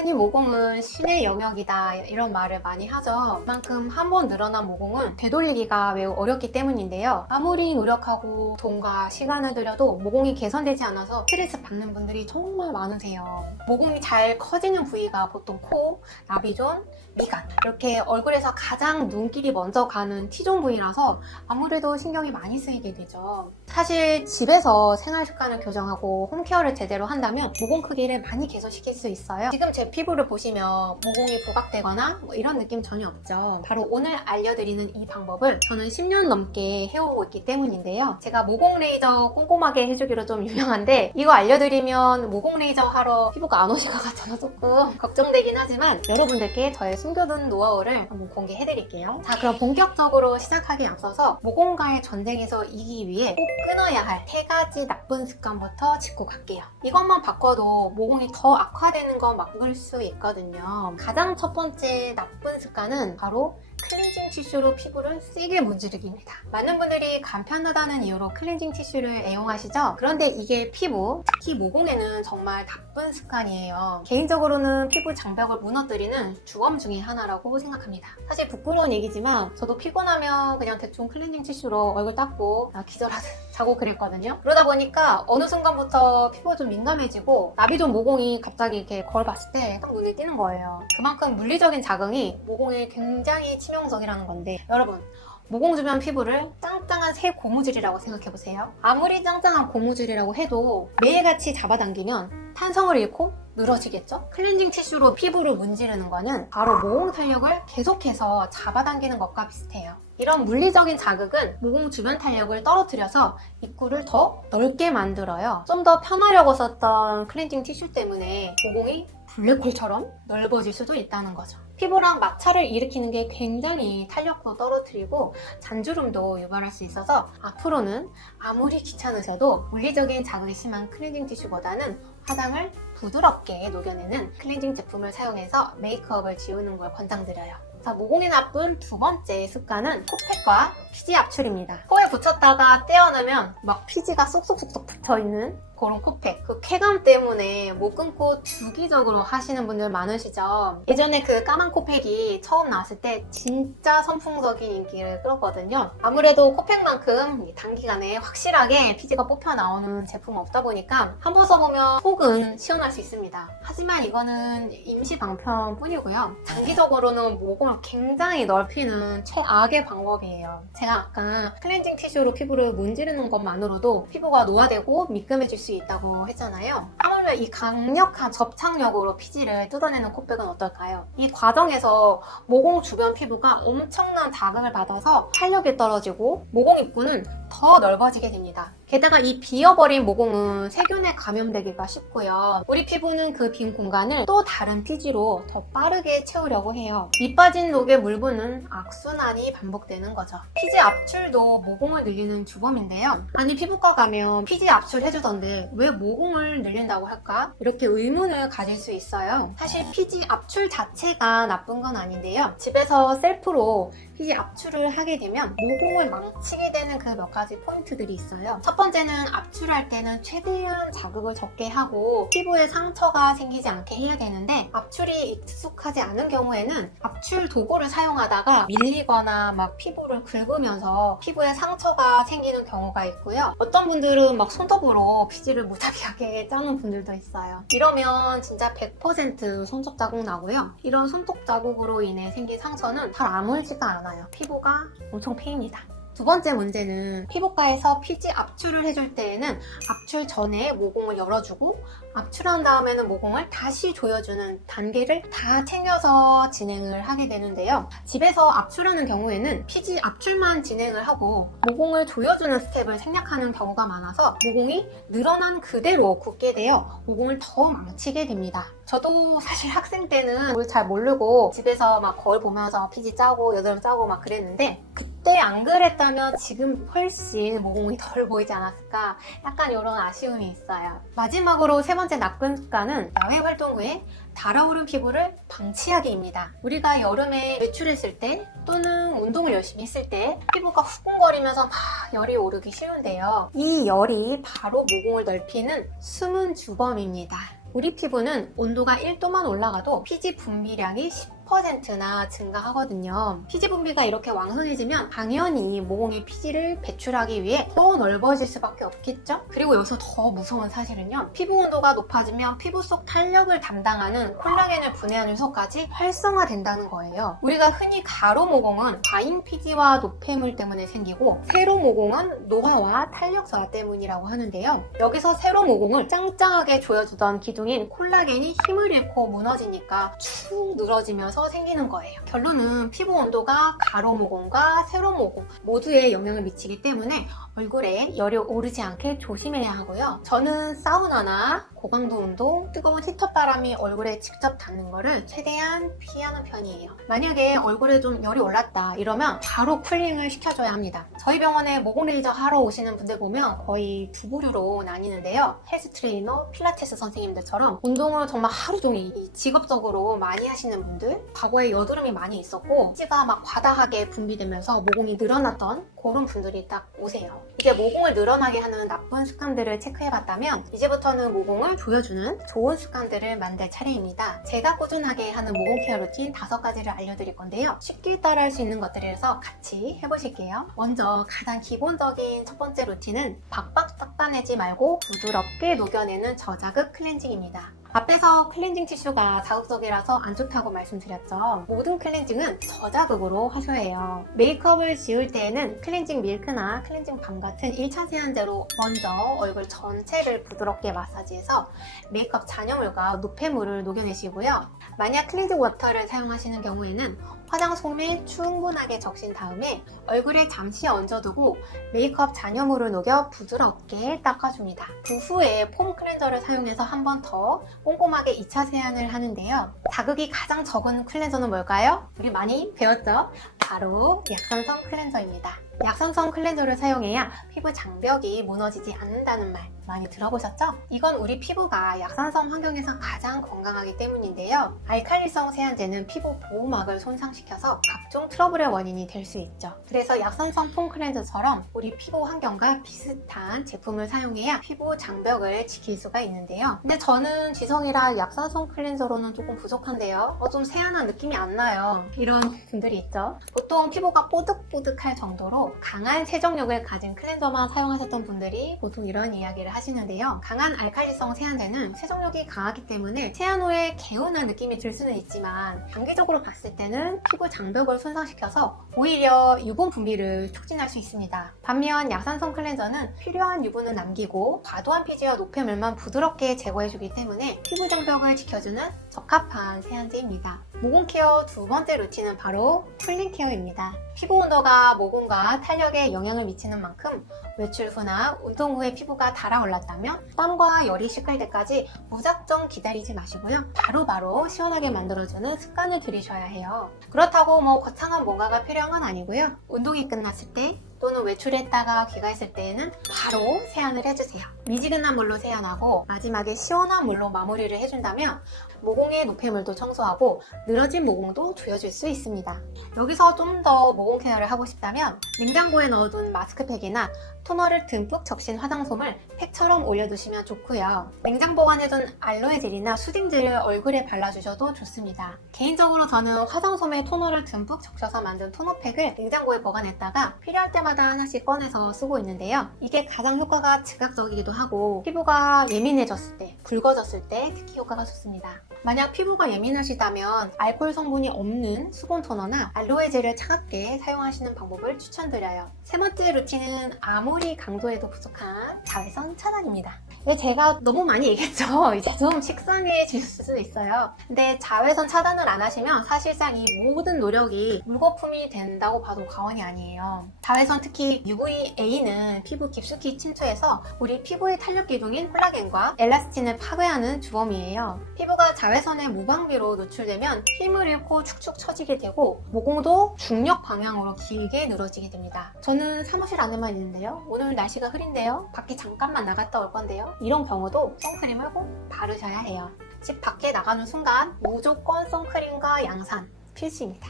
흔히 모공은 신의 영역이다 이런 말을 많이 하죠. 그만큼 한 번 늘어난 모공은 되돌리기가 매우 어렵기 때문인데요. 아무리 노력하고 돈과 시간을 들여도 모공이 개선되지 않아서 스트레스 받는 분들이 정말 많으세요. 모공이 잘 커지는 부위가 보통 코, 나비존, 미간 이렇게 얼굴에서 가장 눈길이 먼저 가는 T존 부위라서 아무래도 신경이 많이 쓰이게 되죠. 사실 집에서 생활 습관을 교정하고 홈케어를 제대로 한다면 모공 크기를 많이 개선시킬 수 있어요. 지금 제 피부를 보시면 모공이 부각되거나 뭐 이런 느낌 전혀 없죠. 바로 오늘 알려드리는 이 방법을 저는 10년 넘게 해오고 있기 때문인데요. 제가 모공 레이저 꼼꼼하게 해주기로 좀 유명한데 이거 알려드리면 모공 레이저 하러 피부가 안 오실 것 같아서 조금 걱정되긴 하지만 여러분들께 저의 숨겨둔 노하우를 한번 공개해드릴게요. 자, 그럼 본격적으로 시작하기에 앞서서 모공과의 전쟁에서 이기기 위해 꼭 끊어야 할 3가지 나쁜 습관부터 짚고 갈게요. 이것만 바꿔도 모공이 더 악화되는 거 막을 수 있거든요. 가장 첫 번째 나쁜 습관은 바로 클렌징 티슈로 피부를 세게 문지르기입니다. 많은 분들이 간편하다는 이유로 클렌징 티슈를 애용하시죠? 그런데 이게 피부, 특히 모공에는 정말 나쁜 습관이에요. 개인적으로는 피부 장벽을 무너뜨리는 주범 중에 하나라고 생각합니다. 사실 부끄러운 얘기지만 저도 피곤하면 그냥 대충 클렌징 티슈로 얼굴 닦고 기절하듯 자고 그랬거든요. 그러다 보니까 어느 순간부터 피부가 좀 민감해지고 나비존 모공이 갑자기 이렇게 거울 봤을 때 딱 눈에 띄는 거예요. 그만큼 물리적인 자극이 모공에 굉장히 치명적이라는 건데 여러분, 모공 주변 피부를 짱짱한 새 고무줄이라고 생각해보세요. 아무리 짱짱한 고무줄이라고 해도 매일같이 잡아당기면 탄성을 잃고 늘어지겠죠? 클렌징 티슈로 피부를 문지르는 거는 바로 모공 탄력을 계속해서 잡아당기는 것과 비슷해요. 이런 물리적인 자극은 모공 주변 탄력을 떨어뜨려서 입구를 더 넓게 만들어요. 좀 더 편하려고 썼던 클렌징 티슈 때문에 모공이 블랙홀처럼 넓어질 수도 있다는 거죠. 피부랑 마찰을 일으키는 게 굉장히 탄력도 떨어뜨리고 잔주름도 유발할 수 있어서 앞으로는 아무리 귀찮으셔도 물리적인 자극이 심한 클렌징 티슈보다는 화장을 부드럽게 녹여내는 클렌징 제품을 사용해서 메이크업을 지우는 걸 권장드려요. 자, 모공에 나쁜 두 번째 습관은 코팩과 피지 압출입니다. 코에 붙였다가 떼어내면 막 피지가 쏙쏙쏙쏙 붙어있는 그런 코팩. 그 쾌감 때문에 못 끊고 주기적으로 하시는 분들 많으시죠? 예전에 그 까만 코팩이 처음 나왔을 때 진짜 선풍적인 인기를 끌었거든요. 아무래도 코팩만큼 단기간에 확실하게 피지가 뽑혀 나오는 제품은 없다 보니까 한 번 써보면 속은 시원할 수 있습니다. 하지만 이거는 임시 방편뿐이고요. 장기적으로는 모공을 굉장히 넓히는 최악의 방법이에요. 제가 아까 클렌징 티슈로 피부를 문지르는 것만으로도 피부가 노화되고 미끈해질 수 있다고 했잖아요. 하물며 이 강력한 접착력으로 피지를 뜯어내는 코팩은 어떨까요? 이 과정에서 모공 주변 피부가 엄청난 자극을 받아서 탄력이 떨어지고 모공 입구는 더 넓어지게 됩니다. 게다가 이 비어버린 모공은 세균에 감염되기가 쉽고요. 우리 피부는 그 빈 공간을 또 다른 피지로 더 빠르게 채우려고 해요. 밑 빠진 녹에 물 부는 악순환이 반복되는 거죠. 피지 압출도 모공을 늘리는 주범인데요. 아니, 피부과 가면 피지 압출 해주던데 왜 모공을 늘린다고 할까? 이렇게 의문을 가질 수 있어요. 사실 피지 압출 자체가 나쁜 건 아닌데요. 집에서 셀프로 피지 압출을 하게 되면 모공을 망치게 되는 그 몇 가지 포인트들이 있어요. 첫 번째는 압출할 때는 최대한 자극을 적게 하고 피부에 상처가 생기지 않게 해야 되는데 압출이 익숙하지 않은 경우에는 압출 도구를 사용하다가 밀리거나 막 피부를 긁으면서 피부에 상처가 생기는 경우가 있고요. 어떤 분들은 막 손톱으로 피지를 무자비하게 짜는 분들도 있어요. 이러면 진짜 100% 손톱 자국 나고요. 이런 손톱 자국으로 인해 생긴 상처는 잘 아물지가 않아요. 피부가 엄청 패입니다. 두 번째 문제는 피부과에서 피지 압출을 해줄 때에는 압출 전에 모공을 열어주고 압출한 다음에는 모공을 다시 조여주는 단계를 다 챙겨서 진행을 하게 되는데요. 집에서 압출하는 경우에는 피지 압출만 진행을 하고 모공을 조여주는 스텝을 생략하는 경우가 많아서 모공이 늘어난 그대로 굳게 되어 모공을 더 망치게 됩니다. 저도 사실 학생 때는 그걸 잘 모르고 집에서 막 거울 보면서 피지 짜고 여드름 짜고 막 그랬는데 그때 안 그랬다면 지금 훨씬 모공이 덜 보이지 않았을까, 약간 이런 아쉬움이 있어요. 마지막으로 세 번째 나쁜 습관은 야외 활동 후에 달아오른 피부를 방치하기입니다. 우리가 여름에 외출했을 때 또는 운동을 열심히 했을 때 피부가 후끈거리면서 막 열이 오르기 쉬운데요. 이 열이 바로 모공을 넓히는 숨은 주범입니다. 우리 피부는 온도가 1도만 올라가도 피지 분비량이 10%나 증가하거든요. 피지 분비가 이렇게 왕성해지면 당연히 모공의 피지를 배출하기 위해 더 넓어질 수밖에 없겠죠? 그리고 여기서 더 무서운 사실은요. 피부 온도가 높아지면 피부 속 탄력을 담당하는 콜라겐을 분해하는 효소까지 활성화된다는 거예요. 우리가 흔히 가로 모공은 과잉 피지와 노폐물 때문에 생기고 세로 모공은 노화와 탄력 저하 때문이라고 하는데요. 여기서 세로 모공을 짱짱하게 조여주던 기둥인 콜라겐이 힘을 잃고 무너지니까 축 늘어지면서 생기는 거예요. 결론은 피부 온도가 가로 모공과 세로 모공 모두에 영향을 미치기 때문에 얼굴에 열이 오르지 않게 조심해야 하고요. 저는 사우나나 고강도 운동, 뜨거운 히터바람이 얼굴에 직접 닿는 거를 최대한 피하는 편이에요. 만약에 얼굴에 좀 열이 올랐다 이러면 바로 쿨링을 시켜줘야 합니다. 저희 병원에 모공 레이저 하러 오시는 분들 보면 거의 두 부류로 나뉘는데요. 헬스 트레이너, 필라테스 선생님들처럼 운동을 정말 하루 종일 직업적으로 많이 하시는 분들, 과거에 여드름이 많이 있었고 피지가 막 과다하게 분비되면서 모공이 늘어났던 그런 분들이 딱 오세요. 이제 모공을 늘어나게 하는 나쁜 습관들을 체크해봤다면 이제부터는 모공을 조여주는 좋은 습관들을 만들 차례입니다. 제가 꾸준하게 하는 모공 케어 루틴 5가지를 알려드릴 건데요. 쉽게 따라할 수 있는 것들이라서 같이 해보실게요. 먼저 가장 기본적인 첫 번째 루틴은 박박 닦아내지 말고 부드럽게 녹여내는 저자극 클렌징입니다. 앞에서 클렌징 티슈가 자극적이라서 안 좋다고 말씀드렸죠. 모든 클렌징은 저자극으로 하셔야 해요. 메이크업을 지울 때에는 클렌징 밀크나 클렌징 밤 같은 1차 세안제로 먼저 얼굴 전체를 부드럽게 마사지해서 메이크업 잔여물과 노폐물을 녹여내시고요. 만약 클렌징 워터를 사용하시는 경우에는 화장솜에 충분하게 적신 다음에 얼굴에 잠시 얹어두고 메이크업 잔여물을 녹여 부드럽게 닦아줍니다. 그 후에 폼 클렌저를 사용해서 한 번 더 꼼꼼하게 2차 세안을 하는데요. 자극이 가장 적은 클렌저는 뭘까요? 우리 많이 배웠죠? 바로 약산성 클렌저입니다. 약산성 클렌저를 사용해야 피부 장벽이 무너지지 않는다는 말 많이 들어보셨죠? 이건 우리 피부가 약산성 환경에서 가장 건강하기 때문인데요. 알칼리성 세안제는 피부 보호막을 손상시켜서 각종 트러블의 원인이 될 수 있죠. 그래서 약산성 폼 클렌저처럼 우리 피부 환경과 비슷한 제품을 사용해야 피부 장벽을 지킬 수가 있는데요. 근데 저는 지성이라 약산성 클렌저로는 조금 부족한데요. 좀 세안한 느낌이 안 나요. 이런 분들이 있죠. 보통 피부가 뽀득뽀득할 정도로 강한 세정력을 가진 클렌저만 사용하셨던 분들이 보통 이런 이야기를 하시는데요. 강한 알칼리성 세안제는 세정력이 강하기 때문에 세안 후에 개운한 느낌이 들 수는 있지만 장기적으로 봤을 때는 피부 장벽을 손상시켜서 오히려 유분 분비를 촉진할 수 있습니다. 반면 약산성 클렌저는 필요한 유분은 남기고 과도한 피지와 노폐물만 부드럽게 제거해주기 때문에 피부 장벽을 지켜주는 적합한 세안제입니다. 모공 케어 두 번째 루틴은 바로 쿨링 케어입니다. 피부 온도가 모공과 탄력에 영향을 미치는 만큼 외출 후나 운동 후에 피부가 달아올랐다면 땀과 열이 식을 때까지 무작정 기다리지 마시고요. 바로바로 시원하게 만들어주는 습관을 들이셔야 해요. 그렇다고 거창한 뭔가가 필요한 건 아니고요. 운동이 끝났을 때 또는 외출했다가 귀가했을 때에는 바로 세안을 해주세요. 미지근한 물로 세안하고 마지막에 시원한 물로 마무리를 해준다면 모공의 노폐물도 청소하고 늘어진 모공도 조여줄 수 있습니다. 여기서 좀 더 모공 케어를 하고 싶다면 냉장고에 넣어둔 마스크팩이나 토너를 듬뿍 적신 화장솜을 팩처럼 올려두시면 좋고요. 냉장 보관해둔 알로에 젤이나 수딩젤을 얼굴에 발라주셔도 좋습니다. 개인적으로 저는 화장솜에 토너를 듬뿍 적셔서 만든 토너팩을 냉장고에 보관했다가 필요할 때마다 하나씩 꺼내서 쓰고 있는데요. 이게 가장 효과가 즉각적이기도 하고 피부가 예민해졌을 때, 붉어졌을 때 특히 효과가 좋습니다. 만약 피부가 예민하시다면 알코올 성분이 없는 수분 토너나 알로에 젤을 차갑게 사용하시는 방법을 추천드려요. 세 번째 루틴은 아무리 강조해도 부족한 자외선 차단입니다. 왜 제가 너무 많이 얘기했죠? 이제 좀 식상해질 수도 있어요. 근데 자외선 차단을 안 하시면 사실상 이 모든 노력이 물거품이 된다고 봐도 과언이 아니에요. 자외선 특히 UVA는 피부 깊숙이 침투해서 우리 피부의 탄력 기둥인 콜라겐과 엘라스틴을 파괴하는 주범이에요. 피부가 자외선의 무방비로 노출되면 힘을 잃고 축축 처지게 되고 모공도 중력 방향으로 길게 늘어지게 됩니다. 저는 사무실 안에만 있는데요. 오늘 날씨가 흐린데요. 밖에 잠깐만 나갔다 올 건데요. 이런 경우도 선크림을 꼭 바르셔야 해요. 집 밖에 나가는 순간 무조건 선크림과 양산 필수입니다.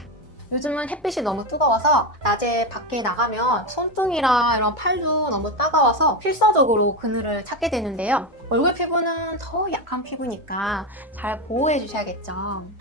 요즘은 햇빛이 너무 뜨거워서 낮에 밖에 나가면 손등이랑 이런 팔도 너무 따가워서 필사적으로 그늘을 찾게 되는데요. 얼굴 피부는 더 약한 피부니까 잘 보호해 주셔야겠죠.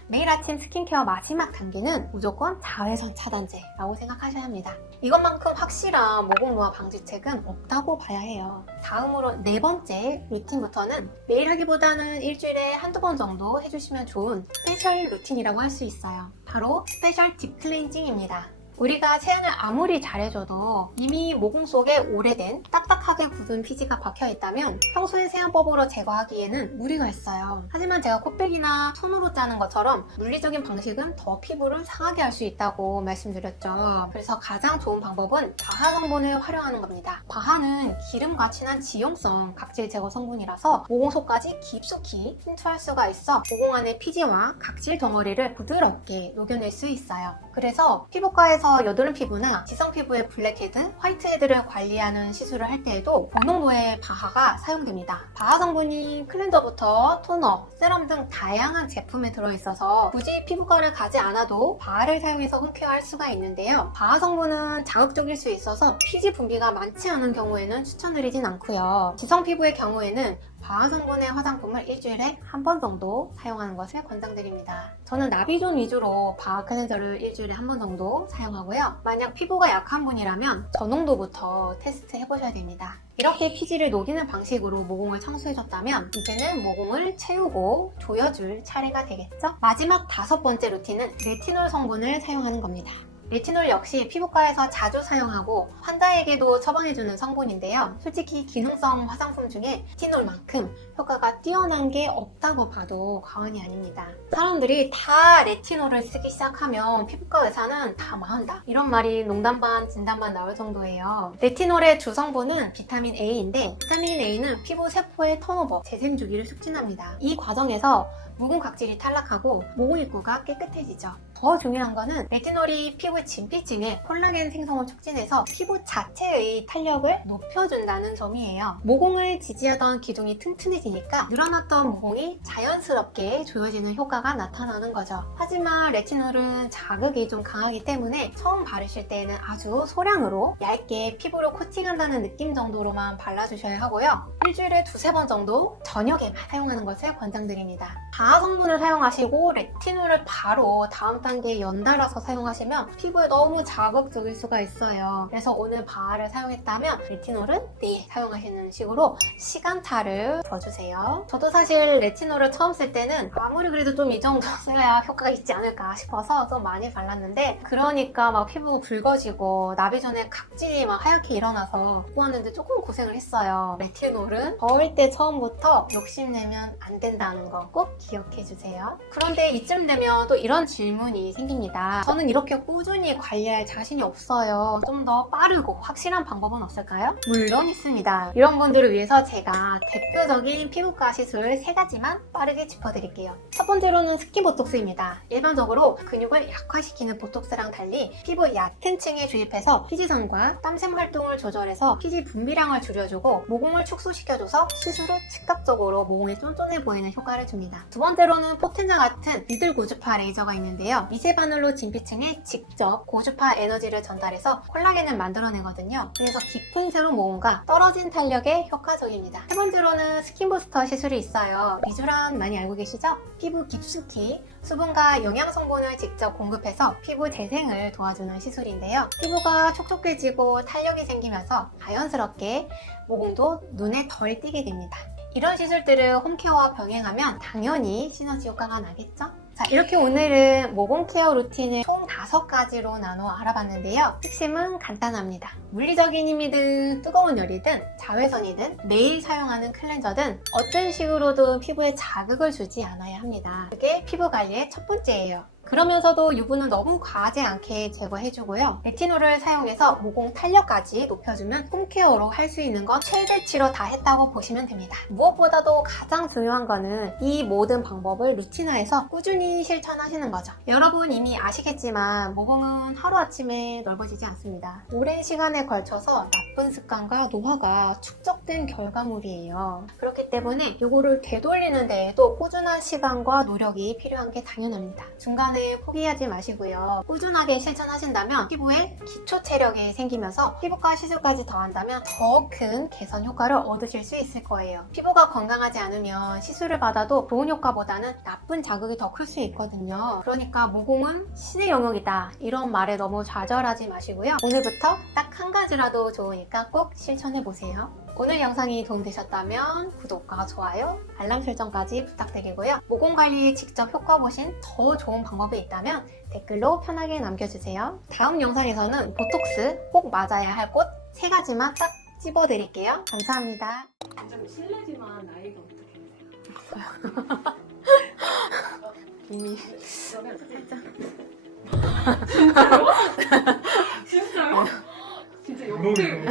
매일 아침 스킨케어 마지막 단계는 무조건 자외선 차단제라고 생각하셔야 합니다. 이것만큼 확실한 모공 노화 방지책은 없다고 봐야 해요. 다음으로 네 번째 루틴부터는 매일 하기보다는 일주일에 한두 번 정도 해주시면 좋은 스페셜 루틴이라고 할 수 있어요. 바로 스페셜 딥 클렌징입니다. 우리가 세안을 아무리 잘해줘도 이미 모공 속에 오래된 딱딱하게 굳은 피지가 박혀있다면 평소에 세안법으로 제거하기에는 무리가 있어요. 하지만 제가 코빼기나 손으로 짜는 것처럼 물리적인 방식은 더 피부를 상하게 할 수 있다고 말씀드렸죠. 그래서 가장 좋은 방법은 바하 성분을 활용하는 겁니다. 바하는 기름과 친한 지용성 각질 제거 성분이라서 모공 속까지 깊숙이 침투할 수가 있어 모공 안의 피지와 각질 덩어리를 부드럽게 녹여낼 수 있어요. 그래서 피부과에서 여드름 피부나 지성 피부의 블랙헤드, 화이트헤드를 관리하는 시술을 할 때에도 고농도의 바하가 사용됩니다. 바하 성분이 클렌저부터 토너, 세럼 등 다양한 제품에 들어있어서 굳이 피부과를 가지 않아도 바하를 사용해서 홈케어할 수가 있는데요. 바하 성분은 자극적일 수 있어서 피지 분비가 많지 않은 경우에는 추천드리진 않고요. 지성 피부의 경우에는 바하 성분의 화장품을 일주일에 한 번 정도 사용하는 것을 권장드립니다. 저는 나비존 위주로 바하 클렌저를 일주일에 한 번 정도 사용하고요. 만약 피부가 약한 분이라면 저농도부터 테스트 해보셔야 됩니다. 이렇게 피지를 녹이는 방식으로 모공을 청소해줬다면 이제는 모공을 채우고 조여줄 차례가 되겠죠? 마지막 다섯 번째 루틴은 레티놀 성분을 사용하는 겁니다. 레티놀 역시 피부과에서 자주 사용하고 환자에게도 처방해주는 성분인데요. 솔직히 기능성 화장품 중에 레티놀만큼 효과가 뛰어난 게 없다고 봐도 과언이 아닙니다. 사람들이 다 레티놀을 쓰기 시작하면 피부과 의사는 다 망한다, 이런 말이 농담 반 진담 반 나올 정도예요. 레티놀의 주성분은 비타민 A인데 비타민 A는 피부 세포의 턴오버, 재생 주기를 촉진합니다. 이 과정에서 묵은 각질이 탈락하고 모공 입구가 깨끗해지죠. 더 중요한 거는 레티놀이 피부 진피층에 콜라겐 생성을 촉진해서 피부 자체의 탄력을 높여준다는 점이에요. 모공을 지지하던 기둥이 튼튼해지니까 늘어났던 모공이 자연스럽게 조여지는 효과가 나타나는 거죠. 하지만 레티놀은 자극이 좀 강하기 때문에 처음 바르실 때에는 아주 소량으로 얇게 피부를 코팅한다는 느낌 정도로만 발라주셔야 하고요. 일주일에 두세 번 정도 저녁에만 사용하는 것을 권장드립니다. 바하 성분을 사용하시고 레티놀을 바로 다음 단계에 연달아서 사용하시면 피부에 너무 자극적일 수가 있어요. 그래서 오늘 바하를 사용했다면 레티놀은 내일 사용하시는 식으로 시간차를 둬주세요. 저도 사실 레티놀을 처음 쓸 때는 아무리 그래도 좀 이 정도 써야 효과가 있지 않을까 싶어서 좀 많이 발랐는데, 그러니까 막 피부 붉어지고 나비존에 각질이 막 하얗게 일어나서 구하는데 조금 고생을 했어요. 레티놀은 더울 때 처음부터 욕심내면 안 된다는 거 꼭 기억해주세요. 그런데 이쯤 되면 또 이런 질문이 생깁니다. 저는 이렇게 꾸준히 관리할 자신이 없어요. 좀 더 빠르고 확실한 방법은 없을까요? 물론 있습니다. 이런 분들을 위해서 제가 대표적인 피부과 시술 3가지만 빠르게 짚어드릴게요. 첫 번째로는 스킨보톡스입니다. 일반적으로 근육을 약화시키는 보톡스랑 달리 피부 얕은 층에 주입해서 피지선과 땀샘 활동을 조절해서 피지 분비량을 줄여주고 모공을 축소시켜줘서 시술 후 즉각적으로 모공이 쫀쫀해 보이는 효과를 줍니다. 두 번째로는 포텐자 같은 미들 고주파 레이저가 있는데요. 미세 바늘로 진피층에 직접 고주파 에너지를 전달해서 콜라겐을 만들어내거든요. 그래서 깊은 세로 모공과 떨어진 탄력에 효과적입니다. 세 번째로는 스킨부스터 시술이 있어요. 미주란 많이 알고 계시죠? 피부 깊숙이 수분과 영양 성분을 직접 공급해서 피부 재생을 도와주는 시술인데요. 피부가 촉촉해지고 탄력이 생기면서 자연스럽게 모공도 눈에 덜 띄게 됩니다. 이런 시술들을 홈케어와 병행하면 당연히 시너지 효과가 나겠죠? 자, 이렇게 오늘은 모공 케어 루틴을 총 5가지로 나눠 알아봤는데요. 핵심은 간단합니다. 물리적인 힘이든 뜨거운 열이든 자외선이든 매일 사용하는 클렌저든 어떤 식으로든 피부에 자극을 주지 않아야 합니다. 그게 피부 관리의 첫 번째예요. 그러면서도 유분은 너무 과하지 않게 제거해주고요. 레티놀을 사용해서 모공 탄력까지 높여주면 홈케어로 할 수 있는 건 최대치로 다 했다고 보시면 됩니다. 무엇보다도 가장 중요한 거는 이 모든 방법을 루틴화해서 꾸준히 실천하시는 거죠. 여러분 이미 아시겠지만 모공은 하루아침에 넓어지지 않습니다. 오랜 시간에 걸쳐서 나쁜 습관과 노화가 축적된 결과물이에요. 그렇기 때문에 이거를 되돌리는 데에도 꾸준한 시간과 노력이 필요한 게 당연합니다. 중간에 한데 포기하지 마시고요. 꾸준하게 실천하신다면 피부에 기초 체력이 생기면서 피부과 시술까지 더한다면 더 큰 개선 효과를 얻으실 수 있을 거예요. 피부가 건강하지 않으면 시술을 받아도 좋은 효과보다는 나쁜 자극이 더 클 수 있거든요. 그러니까 모공은 신의 영역이다, 이런 말에 너무 좌절하지 마시고요. 오늘부터 딱 한 가지라도 좋으니까 꼭 실천해보세요. 오늘 영상이 도움되셨다면 구독과 좋아요, 알람 설정까지 부탁드리고요. 모공 관리에 직접 효과 보신 더 좋은 방법이 있다면 댓글로 편하게 남겨주세요. 다음 영상에서는 보톡스 꼭 맞아야 할 곳 3가지만 딱 찝어드릴게요. 감사합니다. 완전 실례지만 나이가 어떻게 되세요? 이미 그러면 살짝 진짜요? 진짜요? 진짜 역대급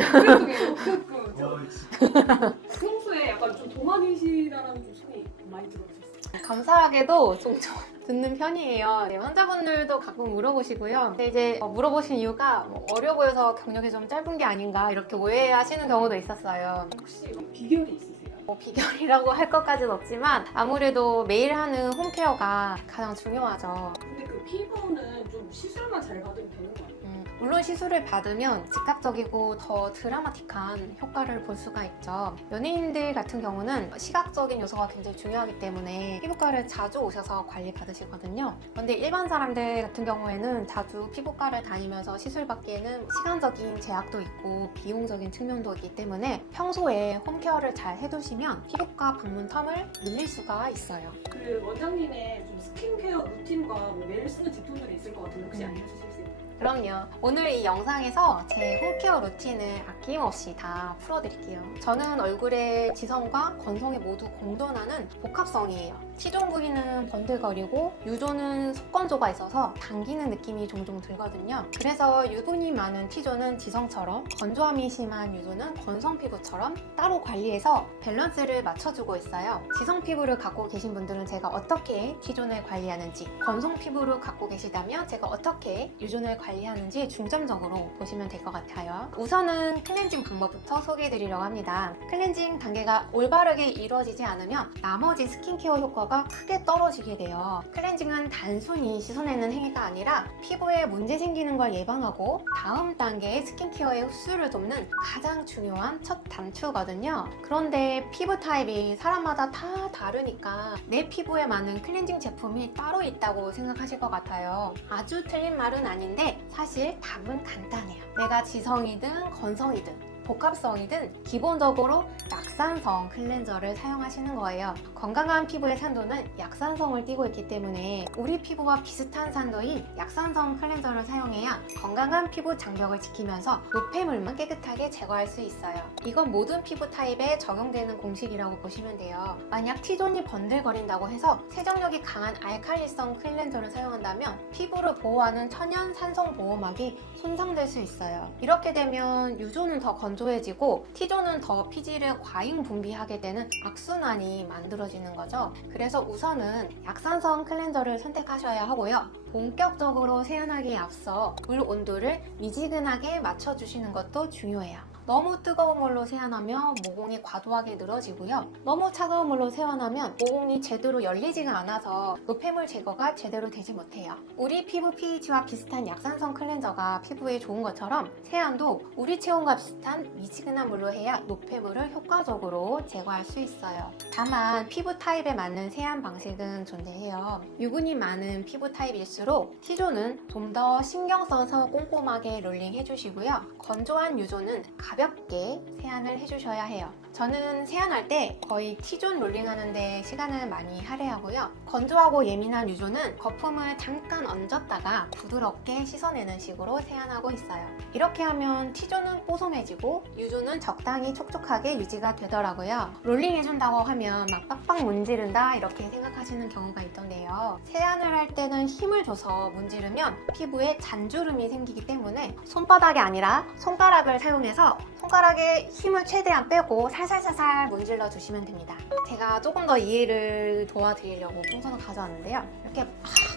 평소에 약간 좀 동안이시라는 좀 소리 많이 들어주셨어요. 감사하게도 종종 듣는 편이에요. 네, 환자분들도 가끔 물어보시고요. 근데 이제 물어보신 이유가 어려 보여서 경력이 좀 짧은 게 아닌가 이렇게 오해하시는 경우도 있었어요. 혹시 비결이 있으세요? 비결이라고 할 것까지는 없지만 아무래도 매일 하는 홈케어가 가장 중요하죠. 근데 그 피부는 좀 시술만 잘 받으면 되는 거 같아요. 물론 시술을 받으면 즉각적이고 더 드라마틱한 효과를 볼 수가 있죠. 연예인들 같은 경우는 시각적인 요소가 굉장히 중요하기 때문에 피부과를 자주 오셔서 관리 받으시거든요. 그런데 일반 사람들 같은 경우에는 자주 피부과를 다니면서 시술 받기에는 시간적인 제약도 있고 비용적인 측면도 있기 때문에 평소에 홈케어를 잘 해두시면 피부과 방문 텀을 늘릴 수가 있어요. 그 원장님의 좀 스킨케어 루틴과 뭐 매일 쓰는 제품들이 있을 것 같은데 혹시 알려주실 수 있나요? 그럼요. 오늘 이 영상에서 제 홈케어 루틴을 아낌없이 다 풀어드릴게요. 저는 얼굴의 지성과 건성이 모두 공존하는 복합성이에요. T존 부위는 번들거리고 U존은 속건조가 있어서 당기는 느낌이 종종 들거든요. 그래서 유분이 많은 T존은 지성처럼, 건조함이 심한 U존은 건성 피부처럼 따로 관리해서 밸런스를 맞춰주고 있어요. 지성 피부를 갖고 계신 분들은 제가 어떻게 T존을 관리하는지, 건성 피부를 갖고 계시다면 제가 어떻게 U존을 관리하는지 중점적으로 보시면 될 것 같아요. 우선은 클렌징 방법부터 소개해드리려고 합니다. 클렌징 단계가 올바르게 이루어지지 않으면 나머지 스킨케어 효과가 크게 떨어지게 돼요. 클렌징은 단순히 씻어내는 행위가 아니라 피부에 문제 생기는 걸 예방하고 다음 단계의 스킨케어의 흡수를 돕는 가장 중요한 첫 단추거든요. 그런데 피부 타입이 사람마다 다 다르니까 내 피부에 맞는 클렌징 제품이 따로 있다고 생각하실 것 같아요. 아주 틀린 말은 아닌데 사실 답은 간단해요. 내가 지성이든 건성이든 복합성이든 기본적으로 약산성 클렌저를 사용하시는 거예요. 건강한 피부의 산도는 약산성을 띠고 있기 때문에 우리 피부와 비슷한 산도인 약산성 클렌저를 사용해야 건강한 피부 장벽을 지키면서 노폐물만 깨끗하게 제거할 수 있어요. 이건 모든 피부 타입에 적용되는 공식이라고 보시면 돼요. 만약 T존이 번들거린다고 해서 세정력이 강한 알칼리성 클렌저를 사용한다면 피부를 보호하는 천연 산성 보호막이 손상될 수 있어요. 이렇게 되면 U존은 더 건조해지고 T존은 더 피지를 과잉 분비하게 되는 악순환이 만들어지는 거죠. 그래서 우선은 약산성 클렌저를 선택하셔야 하고요. 본격적으로 세안하기에 앞서 물 온도를 미지근하게 맞춰주시는 것도 중요해요. 너무 뜨거운 물로 세안하면 모공이 과도하게 늘어지고요. 너무 차가운 물로 세안하면 모공이 제대로 열리지가 않아서 노폐물 제거가 제대로 되지 못해요. 우리 피부 pH와 비슷한 약산성 클렌저가 피부에 좋은 것처럼 세안도 우리 체온과 비슷한 미지근한 물로 해야 노폐물을 효과적으로 제거할 수 있어요. 다만 피부 타입에 맞는 세안 방식은 존재해요. 유분이 많은 피부 타입일수록 T존은 좀 더 신경 써서 꼼꼼하게 롤링 해주시고요. 건조한 U존은 가볍게 세안을 해주셔야 해요. 저는 세안할 때 거의 T존 롤링하는데 시간을 많이 할애하고요. 건조하고 예민한 U존은 거품을 잠깐 얹었다가 부드럽게 씻어내는 식으로 세안하고 있어요. 이렇게 하면 T존은 뽀송해지고 U존은 적당히 촉촉하게 유지가 되더라고요. 롤링 해준다고 하면 막 빡빡 문지른다 이렇게 생각하시는 경우가 있던데요. 세안을 할 때는 힘을 줘서 문지르면 피부에 잔주름이 생기기 때문에 손바닥이 아니라 손가락을 사용해서 손가락에 힘을 최대한 빼고 살살살살 문질러 주시면 됩니다. 제가 조금 더 이해를 도와드리려고 풍선을 가져왔는데요. 이렇게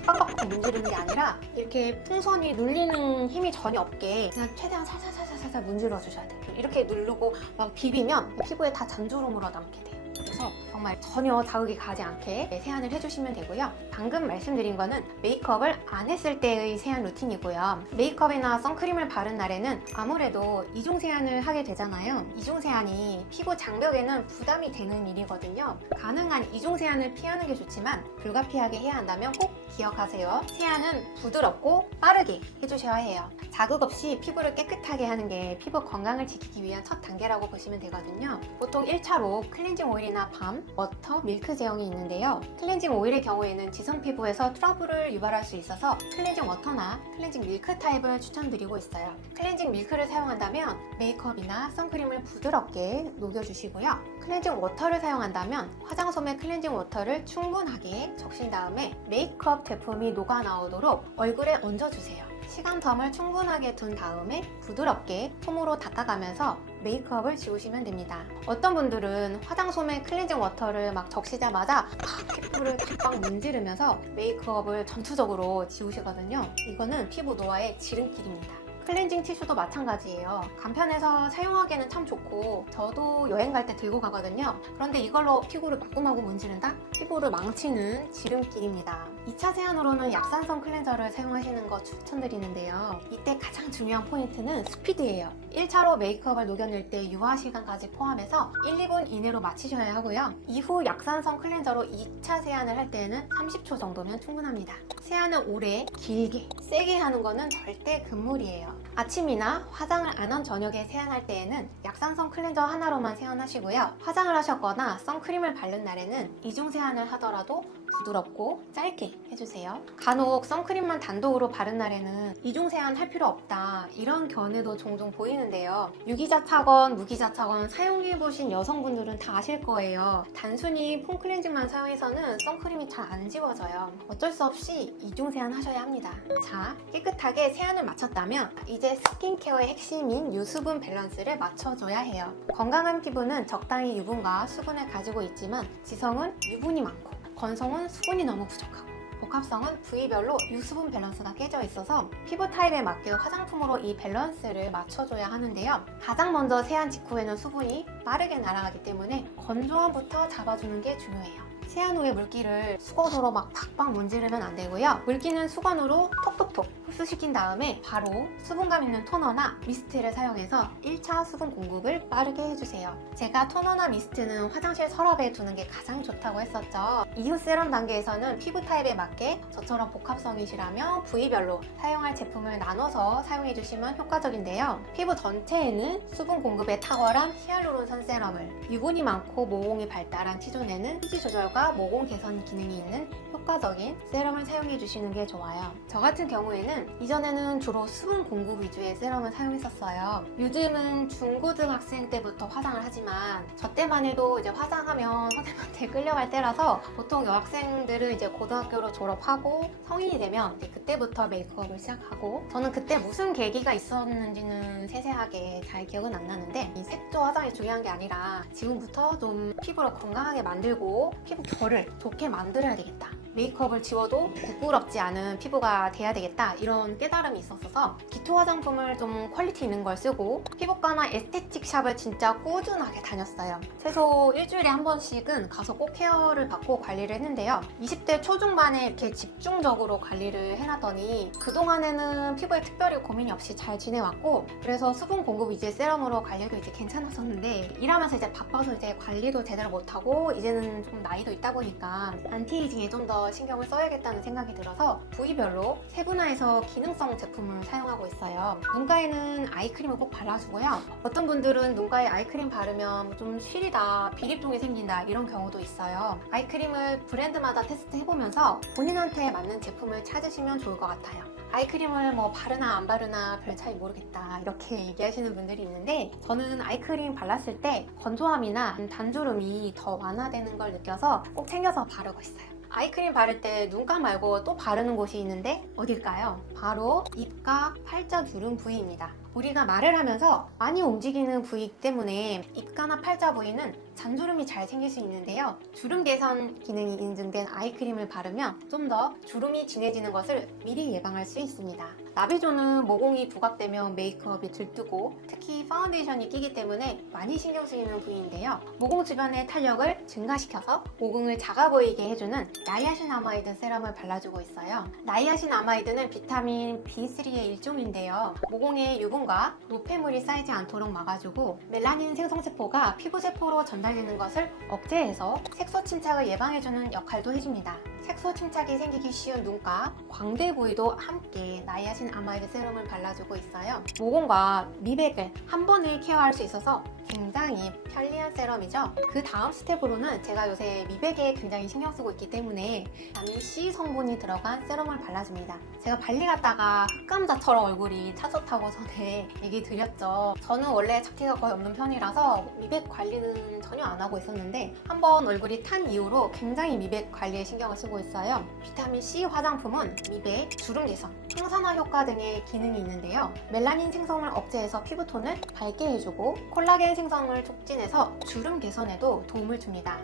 빡빡 문지르는 게 아니라 이렇게 풍선이 눌리는 힘이 전혀 없게 그냥 최대한 살살살살 문질러 주셔야 돼요. 이렇게 누르고 막 비비면 피부에 다 잔주름으로 남게 돼요. 그래서 정말 전혀 자극이 가지 않게 세안을 해주시면 되고요. 방금 말씀드린 거는 메이크업을 안 했을 때의 세안 루틴이고요. 메이크업이나 선크림을 바른 날에는 아무래도 이중 세안을 하게 되잖아요. 이중 세안이 피부 장벽에는 부담이 되는 일이거든요. 가능한 이중 세안을 피하는 게 좋지만 불가피하게 해야 한다면 꼭 기억하세요. 세안은 부드럽고 빠르게 해주셔야 해요. 자극 없이 피부를 깨끗하게 하는 게 피부 건강을 지키기 위한 첫 단계라고 보시면 되거든요. 보통 1차로 클렌징 오일이나 밤, 워터, 밀크 제형이 있는데요. 클렌징 오일의 경우에는 지성 피부에서 트러블을 유발할 수 있어서 클렌징 워터나 클렌징 밀크 타입을 추천드리고 있어요. 클렌징 밀크를 사용한다면 메이크업이나 선크림을 부드럽게 녹여주시고요. 클렌징 워터를 사용한다면 화장솜에 클렌징 워터를 충분하게 적신 다음에 메이크업 제품이 녹아 나오도록 얼굴에 얹어주세요. 시간텀을 충분하게 둔 다음에 부드럽게 솜으로 닦아가면서 메이크업을 지우시면 됩니다. 어떤 분들은 화장솜에 클렌징 워터를 막 적시자마자 피부를 팍팍 문지르면서 메이크업을 전투적으로 지우시거든요. 이거는 피부 노화의 지름길입니다. 클렌징 티슈도 마찬가지예요. 간편해서 사용하기에는 참 좋고 저도 여행 갈 때 들고 가거든요. 그런데 이걸로 피부를 마구마구 문지른다? 피부를 망치는 지름길입니다. 2차 세안으로는 약산성 클렌저를 사용하시는 거 추천드리는데요. 이때 가장 중요한 포인트는 스피드예요. 1차로 메이크업을 녹여낼 때 유화 시간까지 포함해서 1, 2분 이내로 마치셔야 하고요. 이후 약산성 클렌저로 2차 세안을 할 때에는 30초 정도면 충분합니다. 세안을 오래, 길게, 세게 하는 거는 절대 금물이에요. 아침이나 화장을 안 한 저녁에 세안할 때에는 약산성 클렌저 하나로만 세안하시고요. 화장을 하셨거나 선크림을 바른 날에는 이중 세안을 하더라도 부드럽고 짧게 해주세요. 간혹 선크림만 단독으로 바른 날에는 이중 세안 할 필요 없다 이런 견해도 종종 보이는데요. 유기자차건 무기자차건 사용해보신 여성분들은 다 아실 거예요. 단순히 폼 클렌징만 사용해서는 선크림이 잘 안 지워져요. 어쩔 수 없이 이중 세안 하셔야 합니다. 자, 깨끗하게 세안을 마쳤다면 이제 스킨케어의 핵심인 유수분 밸런스를 맞춰줘야 해요. 건강한 피부는 적당히 유분과 수분을 가지고 있지만 지성은 유분이 많고 건성은 수분이 너무 부족하고 복합성은 부위별로 유수분 밸런스가 깨져 있어서 피부 타입에 맞게 화장품으로 이 밸런스를 맞춰줘야 하는데요. 가장 먼저 세안 직후에는 수분이 빠르게 날아가기 때문에 건조함부터 잡아주는 게 중요해요. 세안 후에 물기를 수건으로 막 팍팍 문지르면 안 되고요. 물기는 수건으로 톡톡톡 흡수시킨 다음에 바로 수분감 있는 토너나 미스트를 사용해서 1차 수분 공급을 빠르게 해주세요. 제가 토너나 미스트는 화장실 서랍에 두는 게 가장 좋다고 했었죠. 이후 세럼 단계에서는 피부 타입에 맞게 저처럼 복합성이시라면 부위별로 사용할 제품을 나눠서 사용해주시면 효과적인데요. 피부 전체에는 수분 공급에 탁월한 히알루론산 세럼을, 유분이 많고 모공이 발달한 T존에는 휴지 조절과 모공 개선 기능이 있는 효과적인 세럼을 사용해 주시는 게 좋아요. 저 같은 경우에는 이전에는 주로 수분 공급 위주의 세럼을 사용했었어요. 요즘은 중고등학생 때부터 화장을 하지만 저 때만 해도 이제 화장하면 선생님한테 끌려갈 때라서 보통 여학생들은 이제 고등학교로 졸업하고 성인이 되면 이제 그때부터 메이크업을 시작하고 저는 그때 무슨 계기가 있었는지는 세세하게 잘 기억은 안 나는데 이 색조 화장이 중요한 게 아니라 지금부터 좀 피부를 건강하게 만들고 피부 결을 좋게 만들어야 되겠다. 메이크업을 지워도 부끄럽지 않은 피부가 돼야 되겠다 이런 깨달음이 있었어서 기초 화장품을 좀 퀄리티 있는 걸 쓰고 피부과나 에스테틱 샵을 진짜 꾸준하게 다녔어요. 최소 일주일에 한 번씩은 가서 꼭 케어를 받고 관리를 했는데요. 20대 초중반에 이렇게 집중적으로 관리를 해놨더니 그동안에는 피부에 특별히 고민이 없이 잘 지내왔고 그래서 수분 공급 위주의 세럼으로 관리도 이제 괜찮았었는데 일하면서 이제 바빠서 이제 관리도 제대로 못하고 이제는 좀 나이도 있다 보니까 안티에이징에 좀 더 신경을 써야겠다는 생각이 들어서 부위별로 세분화해서 기능성 제품을 사용하고 있어요. 눈가에는 아이크림을 꼭 발라주고요. 어떤 분들은 눈가에 아이크림 바르면 좀 시리다, 비립통이 생긴다 이런 경우도 있어요. 아이크림을 브랜드마다 테스트해보면서 본인한테 맞는 제품을 찾으시면 좋을 것 같아요. 아이크림을 뭐 바르나 안 바르나 별 차이 모르겠다 이렇게 얘기하시는 분들이 있는데 저는 아이크림 발랐을 때 건조함이나 단주름이 더 완화되는 걸 느껴서 꼭 챙겨서 바르고 있어요. 아이크림 바를 때 눈가 말고 또 바르는 곳이 있는데 어딜까요? 바로 입과 팔자 주름 부위입니다. 우리가 말을 하면서 많이 움직이는 부위이기 때문에 입가나 팔자 부위는 잔주름이 잘 생길 수 있는데요. 주름 개선 기능이 인증된 아이크림을 바르면 좀 더 주름이 진해지는 것을 미리 예방할 수 있습니다. 나비존은 모공이 부각되면 메이크업이 들뜨고 특히 파운데이션이 끼기 때문에 많이 신경 쓰이는 부위인데요. 모공 주변의 탄력을 증가시켜서 모공을 작아 보이게 해주는 나이아신아마이드 세럼을 발라주고 있어요. 나이아신아마이드는 비타민 B3의 일종인데요. 모공에 유분과 노폐물이 쌓이지 않도록 막아주고 멜라닌 생성세포가 피부세포로 전달되는 것을 억제해서 색소 침착을 예방해주는 역할도 해줍니다. 색소 침착이 생기기 쉬운 눈가, 광대 부위도 함께 나이아신아마이드 세럼을 발라주고 있어요. 모공과 미백을 한 번에 케어할 수 있어서 굉장히 편리한 세럼이죠. 그 다음 스텝으로는 제가 요새 미백에 굉장히 신경 쓰고 있기 때문에 비타민 C 성분이 들어간 세럼을 발라줍니다. 제가 발리 갔다가 흑감자처럼 얼굴이 차졌다고 전에 얘기 드렸죠. 저는 원래 잡티가 거의 없는 편이라서 미백 관리는 전혀 안 하고 있었는데 한번 얼굴이 탄 이후로 굉장히 미백 관리에 신경을 쓰고 있어요. 비타민 C 화장품은 미백, 주름 개선, 항산화 효과 등의 기능이 있는데요. 멜라닌 생성을 억제해서 피부톤을 밝게 해주고 콜라겐 생성을 촉진해서 주름 개선에도 도움을 줍니다.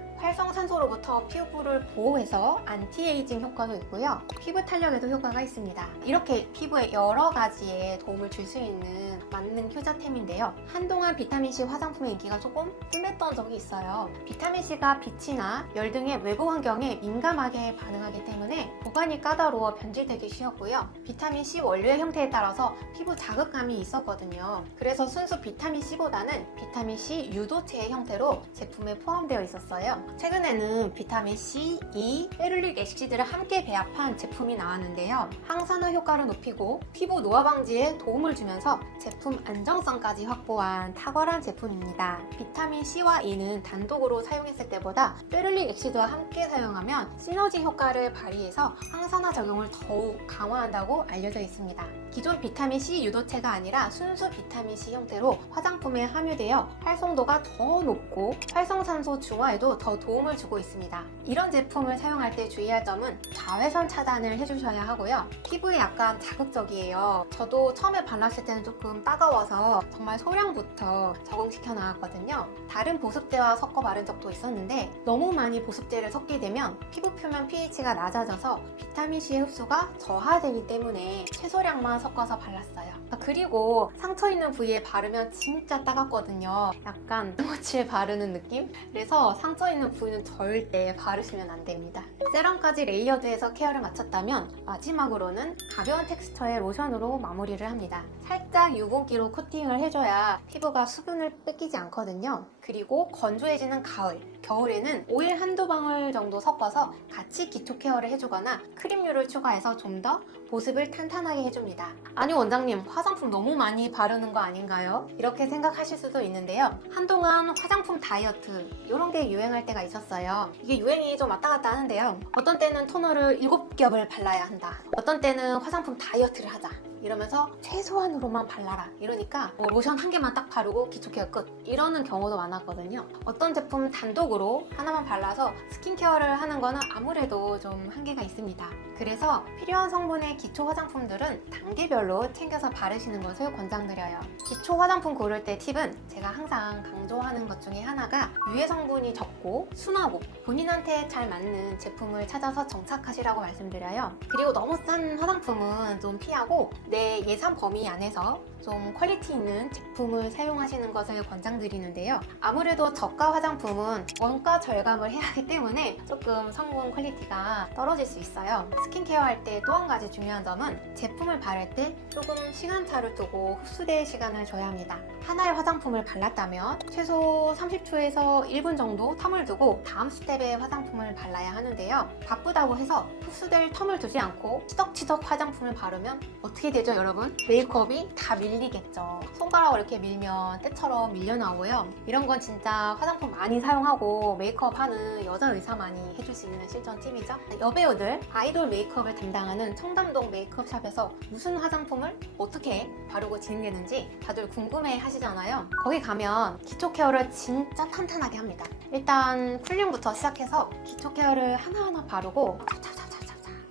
활성산소로부터 피부를 보호해서 안티에이징 효과도 있고요. 피부 탄력에도 효과가 있습니다. 이렇게 피부에 여러 가지에 도움을 줄 수 있는 만능 효자템인데요. 한동안 비타민C 화장품의 인기가 조금 뜸했던 적이 있어요. 비타민C가 빛이나 열 등의 외부 환경에 민감하게 반응하기 때문에 보관이 까다로워 변질되기 쉬웠고요. 비타민C 원료의 형태에 따라서 피부 자극감이 있었거든요. 그래서 순수 비타민C보다는 비타민C 유도체의 형태로 제품에 포함되어 있었어요. 최근에는 비타민C, E, 페룰릭 애시드를 함께 배합한 제품이 나왔는데요. 항산화 효과를 높이고 피부 노화 방지에 도움을 주면서 제품 안정성까지 확보한 탁월한 제품입니다. 비타민C와 E는 단독으로 사용했을 때보다 페룰릭 애시드와 함께 사용하면 시너지 효과를 발휘해서 항산화 작용을 더욱 강화한다고 알려져 있습니다. 기존 비타민C 유도체가 아니라 순수 비타민C 형태로 화장품에 함유되어 활성도가 더 높고 활성산소 중화에도 더 도움을 주고 있습니다. 이런 제품을 사용할 때 주의할 점은 자외선 차단을 해주셔야 하고요. 피부에 약간 자극적이에요. 저도 처음에 발랐을 때는 조금 따가워서 정말 소량부터 적응시켜 나갔거든요. 다른 보습제와 섞어 바른 적도 있었는데 너무 많이 보습제를 섞게 되면 피부 표면 pH가 낮아져서 비타민C의 흡수가 저하되기 때문에 최소량만 섞어서 발랐어요. 그리고 상처 있는 부위에 바르면 진짜 따갑거든요. 약간 스모치에 바르는 느낌? 그래서 상처 있는 부위는 절대 바르시면 안 됩니다. 세럼까지 레이어드해서 케어를 마쳤다면 마지막으로는 가벼운 텍스처의 로션으로 마무리를 합니다. 살짝 유분기로 코팅을 해줘야 피부가 수분을 뺏기지 않거든요. 그리고 건조해지는 가을, 겨울에는 오일 한두 방울 정도 섞어서 같이 기초 케어를 해주거나 크림류를 추가해서 좀 더 보습을 탄탄하게 해줍니다. 아니 원장님, 화장품 너무 많이 바르는 거 아닌가요? 이렇게 생각하실 수도 있는데요. 한동안 화장품 다이어트 이런 게 유행할 때가 있었어요. 이게 유행이 좀 왔다 갔다 하는데요. 어떤 때는 토너를 7겹을 발라야 한다. 어떤 때는 화장품 다이어트를 하자. 이러면서 최소한으로만 발라라 이러니까 로션 한 개만 딱 바르고 기초 케어 끝 이러는 경우도 많았거든요. 어떤 제품 단독으로 하나만 발라서 스킨케어를 하는 거는 아무래도 좀 한계가 있습니다. 그래서 필요한 성분의 기초 화장품들은 단계별로 챙겨서 바르시는 것을 권장드려요. 기초 화장품 고를 때 팁은 제가 항상 강조하는 것 중에 하나가 유해 성분이 적고 순하고 본인한테 잘 맞는 제품을 찾아서 정착하시라고 말씀드려요. 그리고 너무 싼 화장품은 좀 피하고 내 예산 범위 안에서 좀 퀄리티 있는 제품을 사용하시는 것을 권장드리는데요. 아무래도 저가 화장품은 원가 절감을 해야 하기 때문에 조금 성분 퀄리티가 떨어질 수 있어요. 스킨케어 할 때 또 한 가지 중요한 점은 제품을 바를 때 조금 시간차를 두고 흡수될 시간을 줘야 합니다. 하나의 화장품을 발랐다면 최소 30초에서 1분 정도 텀을 두고 다음 스텝의 화장품을 발라야 하는데요. 바쁘다고 해서 흡수될 텀을 두지 않고 치덕치덕 화장품을 바르면 어떻게 되죠, 여러분? 메이크업이 다 밀리겠죠. 손가락으로 이렇게 밀면 때처럼 밀려나오고요. 이런 건 진짜 화장품 많이 사용하고 메이크업 하는 여자 의사만이 해줄 수 있는 실전 팁이죠. 여배우들, 아이돌 메이크업을 담당하는 청담동 메이크업샵에서 무슨 화장품을 어떻게 바르고 진행되는지 다들 궁금해 하시잖아요. 거기 가면 기초 케어를 진짜 탄탄하게 합니다. 일단 쿨링부터 시작해서 기초 케어를 하나하나 바르고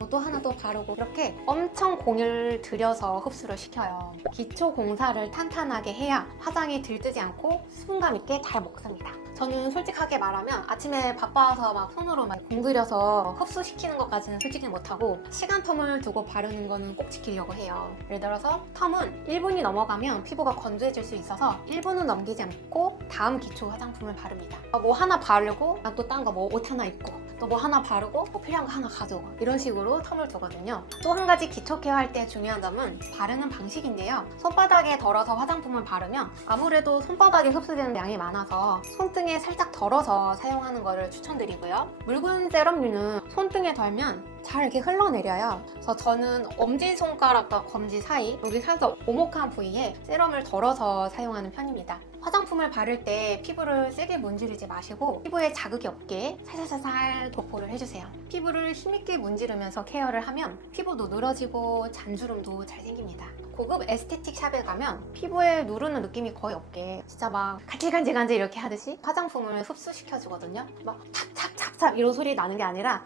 또 하나 또 바르고 이렇게 엄청 공을 들여서 흡수를 시켜요. 기초 공사를 탄탄하게 해야 화장이 들뜨지 않고 수분감 있게 잘 먹습니다. 저는 솔직하게 말하면 아침에 바빠서 막 손으로 막 공들여서 흡수시키는 것까지는 솔직히 못하고 시간 텀을 두고 바르는 거는 꼭 지키려고 해요. 예를 들어서 텀은 1분이 넘어가면 피부가 건조해질 수 있어서 1분은 넘기지 않고 다음 기초 화장품을 바릅니다. 뭐 하나 바르고 또 딴 거 뭐 옷 하나 입고 또 뭐 하나 바르고 뭐 필요한 거 하나 가져오고 이런 식으로 텀을 두거든요. 또 한 가지 기초 케어할 때 중요한 점은 바르는 방식인데요. 손바닥에 덜어서 화장품을 바르면 아무래도 손바닥에 흡수되는 양이 많아서 손등에 살짝 덜어서 사용하는 것을 추천드리고요. 묽은 세럼류는 손등에 덜면 잘 이렇게 흘러내려요. 그래서 저는 엄지손가락과 검지 사이 여기 살짝 오목한 부위에 세럼을 덜어서 사용하는 편입니다. 화장품을 바를 때 피부를 세게 문지르지 마시고 피부에 자극이 없게 살살살살 도포를 해주세요. 피부를 힘있게 문지르면서 케어를 하면 피부도 늘어지고 잔주름도 잘 생깁니다. 고급 에스테틱 샵에 가면 피부에 누르는 느낌이 거의 없게 진짜 막 간질간질간질 이렇게 하듯이 화장품을 흡수시켜주거든요. 막 찹찹찹찹 이런 소리 나는 게 아니라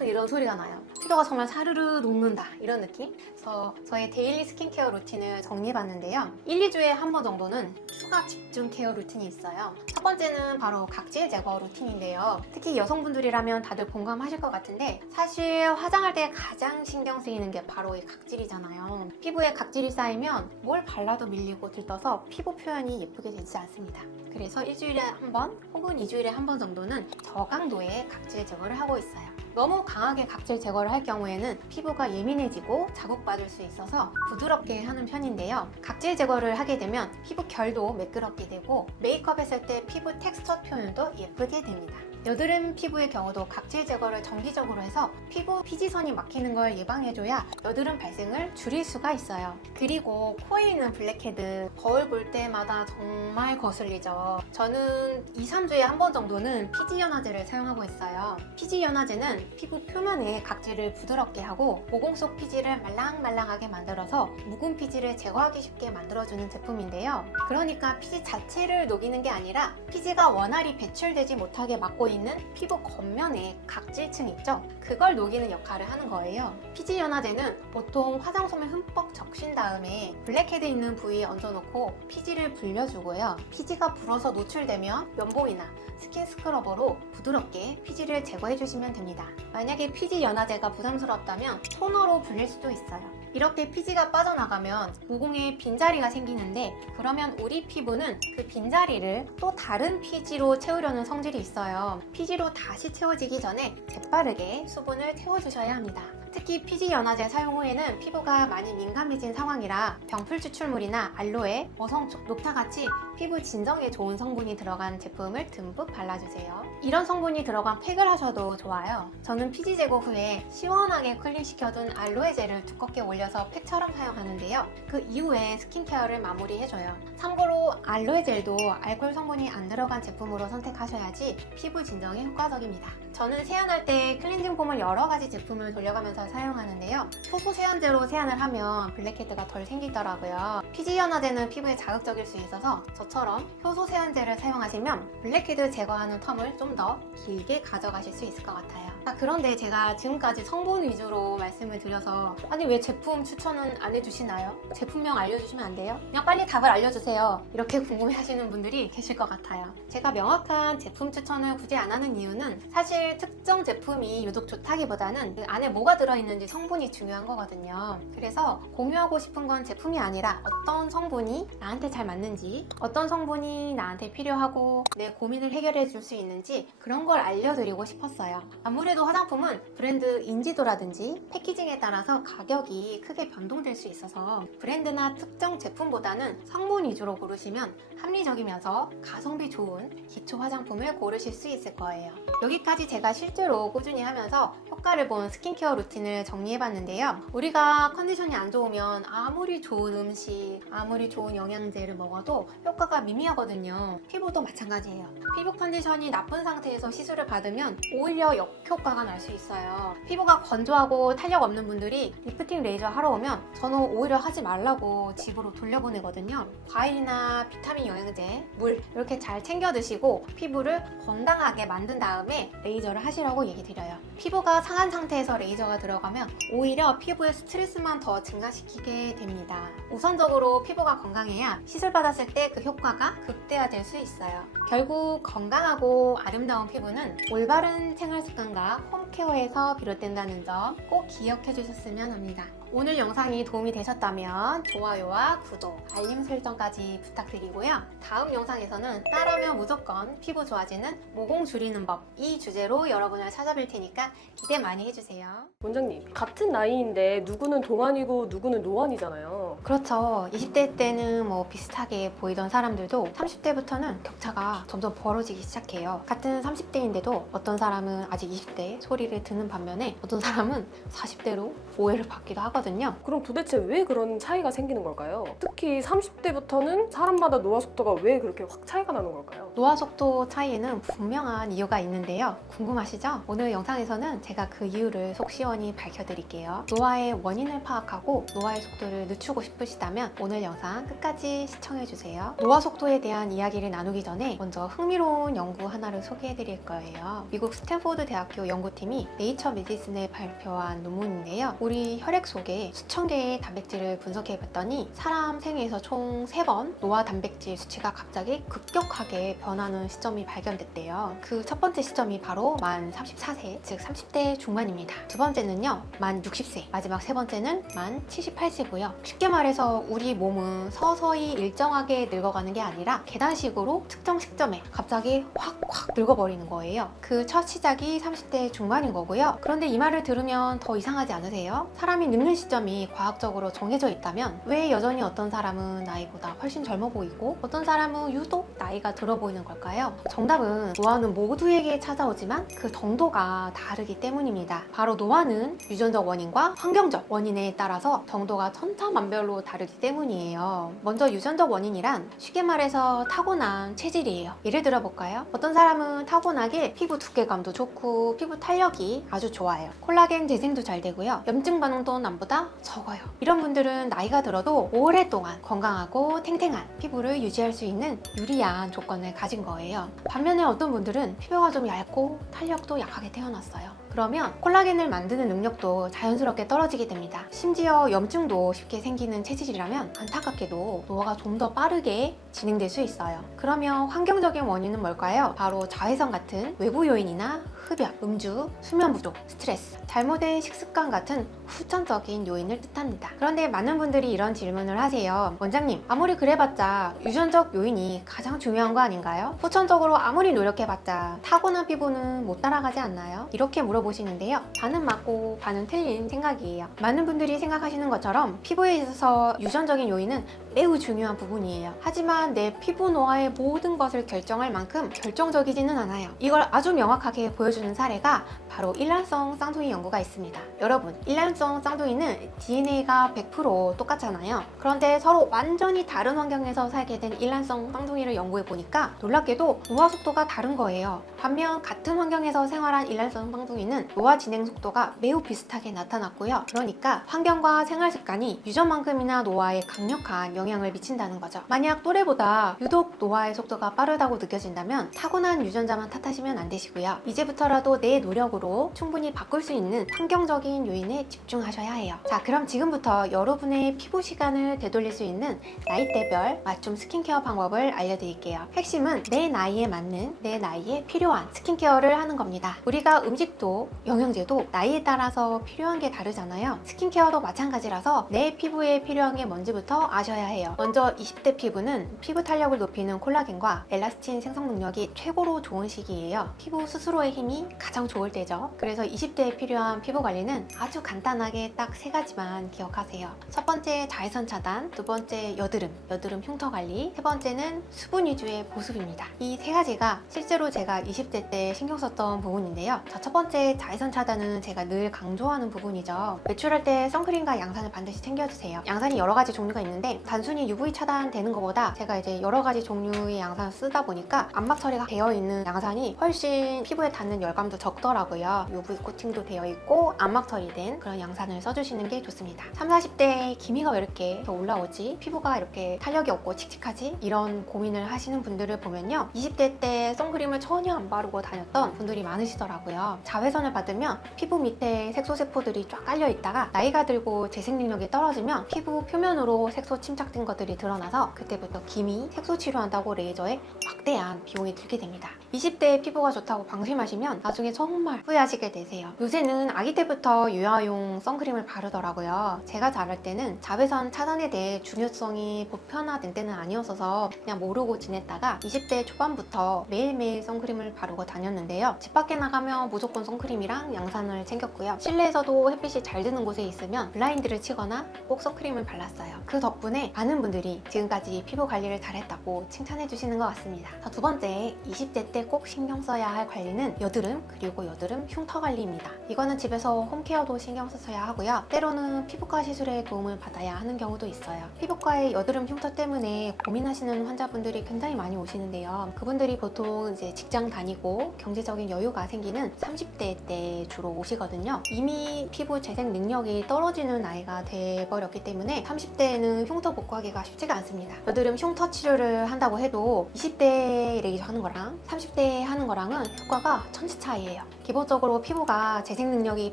이런 소리가 나요. 피부가 정말 사르르 녹는다 이런 느낌? 그래서 저의 데일리 스킨케어 루틴을 정리해봤는데요. 1, 2주에 한 번 정도는 추가 집중 케어 루틴이 있어요. 첫 번째는 바로 각질 제거 루틴인데요. 특히 여성분들이라면 다들 공감하실 것 같은데 사실 화장할 때 가장 신경 쓰이는 게 바로 이 각질이잖아요. 피부에 각질이 쌓이면 뭘 발라도 밀리고 들떠서 피부 표현이 예쁘게 되지 않습니다. 그래서 일주일에 한 번 혹은 2주일에 한 번 정도는 저강도의 각질 제거를 하고 있어요. 너무 강하게 각질 제거를 할 경우에는 피부가 예민해지고 자극받을 수 있어서 부드럽게 하는 편인데요. 각질 제거를 하게 되면 피부 결도 매끄럽게 되고 메이크업 했을 때 피부 텍스처 표현도 예쁘게 됩니다. 여드름 피부의 경우도 각질 제거를 정기적으로 해서 피부 피지선이 막히는 걸 예방해줘야 여드름 발생을 줄일 수가 있어요. 그리고 코에 있는 블랙헤드 거울 볼 때마다 정말 거슬리죠. 저는 2, 3주에 한 번 정도는 피지 연화제를 사용하고 있어요. 피지 연화제는 피부 표면에 각질을 부드럽게 하고 모공 속 피지를 말랑말랑하게 만들어서 묵은 피지를 제거하기 쉽게 만들어주는 제품인데요. 그러니까 피지 자체를 녹이는 게 아니라 피지가 원활히 배출되지 못하게 막고 있는 피부 겉면에 각질층 있죠? 그걸 녹이는 역할을 하는 거예요. 피지 연화제는 보통 화장솜에 흠뻑 적신 다음에 블랙헤드 있는 부위에 얹어놓고 피지를 불려주고요. 피지가 불어서 노출되면 면봉이나 스킨 스크러버로 부드럽게 피지를 제거해주시면 됩니다. 만약에 피지 연화제가 부담스럽다면 토너로 불릴 수도 있어요. 이렇게 피지가 빠져나가면 모공에 빈자리가 생기는데 그러면 우리 피부는 그 빈자리를 또 다른 피지로 채우려는 성질이 있어요. 피지로 다시 채워지기 전에 재빠르게 수분을 태워주셔야 합니다. 특히 피지 연화제 사용 후에는 피부가 많이 민감해진 상황이라 병풀 추출물이나 알로에, 어성초, 녹타같이 피부 진정에 좋은 성분이 들어간 제품을 듬뿍 발라주세요. 이런 성분이 들어간 팩을 하셔도 좋아요. 저는 피지 제거 후에 시원하게 클린시켜둔 알로에 젤을 두껍게 올려서 팩처럼 사용하는데요. 그 이후에 스킨케어를 마무리해줘요. 참고로 알로에 젤도 알코올 성분이 안 들어간 제품으로 선택하셔야지 피부 진정에 효과적입니다. 저는 세안할 때 클렌징 폼을 여러 가지 제품을 돌려가면서 사용하는데요. 효소 세안제로 세안을 하면 블랙헤드가 덜 생기더라고요. 피지 연화제는 피부에 자극적일 수 있어서 저처럼 효소 세안제를 사용하시면 블랙헤드 제거하는 텀을 좀 더 길게 가져가실 수 있을 것 같아요. 그런데 제가 지금까지 성분 위주로 말씀을 드려서 아니 왜 제품 추천은 안 해주시나요? 제품명 알려주시면 안 돼요? 그냥 빨리 답을 알려주세요. 이렇게 궁금해하시는 분들이 계실 것 같아요. 제가 명확한 제품 추천을 굳이 안 하는 이유는 사실 특정 제품이 유독 좋다기보다는 그 안에 뭐가 들어있는지 성분이 중요한 거거든요. 그래서 공유하고 싶은 건 제품이 아니라 어떤 성분이 나한테 잘 맞는지 어떤 성분이 나한테 필요하고 내 고민을 해결해 줄 수 있는지 그런 걸 알려드리고 싶었어요. 아무래도 화장품은 브랜드 인지도라든지 패키징에 따라서 가격이 크게 변동될 수 있어서 브랜드나 특정 제품보다는 성분 위주로 고르시면 합리적이면서 가성비 좋은 기초 화장품을 고르실 수 있을 거예요. 여기까지 제가 실제로 꾸준히 하면서 효과를 본 스킨케어 루틴을 정리해봤는데요. 우리가 컨디션이 안 좋으면 아무리 좋은 음식, 아무리 좋은 영양제를 먹어도 효과가 미미하거든요. 피부도 마찬가지예요. 피부 컨디션이 나쁜 상태에서 시술을 받으면 오히려 역효과가 날 수 있어요. 피부가 건조하고 탄력 없는 분들이 리프팅 레이저 하러 오면 저는 오히려 하지 말라고 집으로 돌려보내거든요. 과일이나 비타민 영양제, 물 이렇게 잘 챙겨 드시고 피부를 건강하게 만든 다음에 레이저를 하시라고 얘기 드려요. 피부가 상한 상태에서 레이저가 들어가면 오히려 피부의 스트레스만 더 증가시키게 됩니다. 우선적으로 피부가 건강해야 시술 받았을 때 그 효과가 극대화될 수 있어요. 결국 건강하고 아름다운 피부는 올바른 생활 습관과 홈케어에서 비롯된다는 점 꼭 기억해 주셨으면 합니다. 오늘 영상이 도움이 되셨다면 좋아요와 구독, 알림 설정까지 부탁드리고요. 다음 영상에서는 딸하면 무조건 피부 좋아지는 모공 줄이는 법, 이 주제로 여러분을 찾아뵐 테니까 기대 많이 해주세요. 원장님, 같은 나이인데 누구는 동안이고 누구는 노안이잖아요. 그렇죠. 20대 때는 뭐 비슷하게 보이던 사람들도 30대부터는 격차가 점점 벌어지기 시작해요. 같은 30대인데도 어떤 사람은 아직 20대 소리를 듣는 반면에 어떤 사람은 40대로 오해를 받기도 하거든요. 그럼 도대체 왜 그런 차이가 생기는 걸까요? 특히 30대부터는 사람마다 노화 속도가 왜 그렇게 확 차이가 나는 걸까요? 노화 속도 차이에는 분명한 이유가 있는데요. 궁금하시죠? 오늘 영상에서는 제가 그 이유를 속 시원히 밝혀드릴게요. 노화의 원인을 파악하고 노화의 속도를 늦추고 싶으시다면 오늘 영상 끝까지 시청해주세요. 노화 속도에 대한 이야기를 나누기 전에 먼저 흥미로운 연구 하나를 소개해드릴 거예요. 미국 스탠포드 대학교 연구팀이 네이처 메디슨에 발표한 논문인데요. 우리 혈액 속에 수천 개의 단백질을 분석해봤더니 사람 생애에서 총 3번 노화 단백질 수치가 갑자기 급격하게 변하는 시점이 발견됐대요. 그 첫 번째 시점이 바로 만 34세, 즉 30대 중반입니다. 두 번째는요, 만 60세, 마지막 세 번째는 만 78세고요. 쉽게 말해서 우리 몸은 서서히 일정하게 늙어가는 게 아니라 계단식으로 특정 시점에 갑자기 확 늙어버리는 거예요. 그 첫 시작이 30대 중반인 거고요. 그런데 이 말을 들으면 더 이상하지 않으세요? 사람이 늙는 시점이 과학적으로 정해져 있다면 왜 여전히 어떤 사람은 나이보다 훨씬 젊어 보이고 어떤 사람은 유독 나이가 들어 보이는 걸까요? 정답은 노화는 모두에게 찾아오지만 그 정도가 다르기 때문입니다. 바로 노화는 유전적 원인과 환경적 원인에 따라서 정도가 천차만별로 다르기 때문이에요. 먼저 유전적 원인이란 쉽게 말해서 타고난 체질이에요. 예를 들어 볼까요? 어떤 사람은 타고나게 피부 두께감도 좋고 피부 탄력이 아주 좋아요. 콜라겐 재생도 잘 되고요. 염증 반응도 남보다 적어요. 이런 분들은 나이가 들어도 오랫동안 건강하고 탱탱한 피부를 유지할 수 있는 유리한 조건을 가진 거예요. 반면에 어떤 분들은 피부가 좀 얇고 탄력도 약하게 태어났어요. 그러면 콜라겐을 만드는 능력도 자연스럽게 떨어지게 됩니다. 심지어 염증도 쉽게 생기는 체질이라면 안타깝게도 노화가 좀 더 빠르게 진행될 수 있어요. 그러면 환경적인 원인은 뭘까요? 바로 자외선 같은 외부 요인이나 흡연, 음주, 수면 부족, 스트레스, 잘못된 식습관 같은 후천적인 요인을 뜻합니다. 그런데 많은 분들이 이런 질문을 하세요. 원장님, 아무리 그래봤자 유전적 요인이 가장 중요한 거 아닌가요? 후천적으로 아무리 노력해봤자 타고난 피부는 못 따라가지 않나요? 이렇게 물어보시는데요. 반은 맞고 반은 틀린 생각이에요. 많은 분들이 생각하시는 것처럼 피부에 있어서 유전적인 요인은 매우 중요한 부분이에요. 하지만 내 피부 노화의 모든 것을 결정할 만큼 결정적이지는 않아요. 이걸 아주 명확하게 보여주는 사례가 바로 일란성 쌍둥이 연구가 있습니다. 여러분, 일란성 쌍둥이는 DNA가 100% 똑같잖아요. 그런데 서로 완전히 다른 환경에서 살게 된 일란성 쌍둥이를 연구해 보니까 놀랍게도 노화 속도가 다른 거예요. 반면 같은 환경에서 생활한 일란성 쌍둥이는 노화 진행 속도가 매우 비슷하게 나타났고요. 그러니까 환경과 생활 습관이 유전만큼이나 노화에 강력한 영향을 미친다는 거죠. 만약 또래보다 유독 노화의 속도가 빠르다고 느껴진다면 타고난 유전자만 탓하시면 안 되시고요. 이제부터라도 내 노력으로 충분히 바꿀 수 있는 환경적인 요인에 집중하셔야 해요. 자, 그럼 지금부터 여러분의 피부 시간을 되돌릴 수 있는 나이대별 맞춤 스킨케어 방법을 알려드릴게요. 핵심은 내 나이에 맞는, 내 나이에 필요한 스킨케어를 하는 겁니다. 우리가 음식도 영양제도 나이에 따라서 필요한 게 다르잖아요. 스킨케어도 마찬가지라서 내 피부에 필요한 게 뭔지부터 아셔야 해요. 먼저 20대 피부는 피부 탄력을 높이는 콜라겐과 엘라스틴 생성 능력이 최고로 좋은 시기예요. 피부 스스로의 힘이 가장 좋을 때죠. 그래서 20대에 필요한 피부 관리는 아주 간단하게 딱 3가지만 기억하세요. 첫 번째 자외선 차단, 두 번째 여드름 흉터 관리, 세 번째는 수분 위주의 보습입니다. 이 3가지가 실제로 제가 20대 때 신경 썼던 부분인데요. 자, 첫 번째 자외선 차단은 제가 늘 강조하는 부분이죠. 외출할 때 선크림과 양산을 반드시 챙겨주세요. 양산이 여러 가지 종류가 있는데 단순히 UV 차단되는 것보다 제가 이제 여러 가지 종류의 양산을 쓰다 보니까 암막 처리가 되어 있는 양산이 훨씬 피부에 닿는 받는 열감도 적더라고요. UV 코팅도 되어 있고 암막 처리된 그런 양산을 써주시는 게 좋습니다. 30, 40대 기미가 왜 이렇게 더 올라오지? 피부가 이렇게 탄력이 없고 칙칙하지? 이런 고민을 하시는 분들을 보면요, 20대 때 선크림을 전혀 안 바르고 다녔던 분들이 많으시더라고요. 자외선을 받으면 피부 밑에 색소세포들이 쫙 깔려 있다가 나이가 들고 재생 능력이 떨어지면 피부 표면으로 색소 침착된 것들이 드러나서 그때부터 기미, 색소 치료한다고 레이저에 막대한 비용이 들게 됩니다. 20대에 피부가 좋다고 방심하시면 나중에 정말 후회하시게 되세요. 요새는 아기 때부터 유아용 선크림을 바르더라고요. 제가 자랄 때는 자외선 차단에 대해 중요성이 보편화된 때는 아니었어서 그냥 모르고 지냈다가 20대 초반부터 매일매일 선크림을 바르고 다녔는데요. 집 밖에 나가면 무조건 선크림이랑 양산을 챙겼고요. 실내에서도 햇빛이 잘 드는 곳에 있으면 블라인드를 치거나 꼭 선크림을 발랐어요. 그 덕분에 많은 분들이 지금까지 피부 관리를 잘했다고 칭찬해 주시는 것 같습니다. 자, 두 번째, 20대 때 꼭 신경 써야 할 관리는 여드름, 그리고 여드름 흉터 관리입니다. 이거는 집에서 홈케어도 신경 써야 하고요. 때로는 피부과 시술에 도움을 받아야 하는 경우도 있어요. 피부과의 여드름 흉터 때문에 고민하시는 환자분들이 굉장히 많이 오시는데요. 그분들이 보통 이제 직장 다니고 경제적인 여유가 생기는 30대 때 주로 오시거든요. 이미 피부 재생 능력이 떨어지는 나이가 돼버렸기 때문에 30대에는 흉터 복구하기가 쉽지가 않습니다. 여드름 흉터 치료를 한다고 해도 20대에 레이저 하는 거랑 30대에 하는 거랑은 효과가 천지 차이예요. 기본적으로 피부가 재생 능력이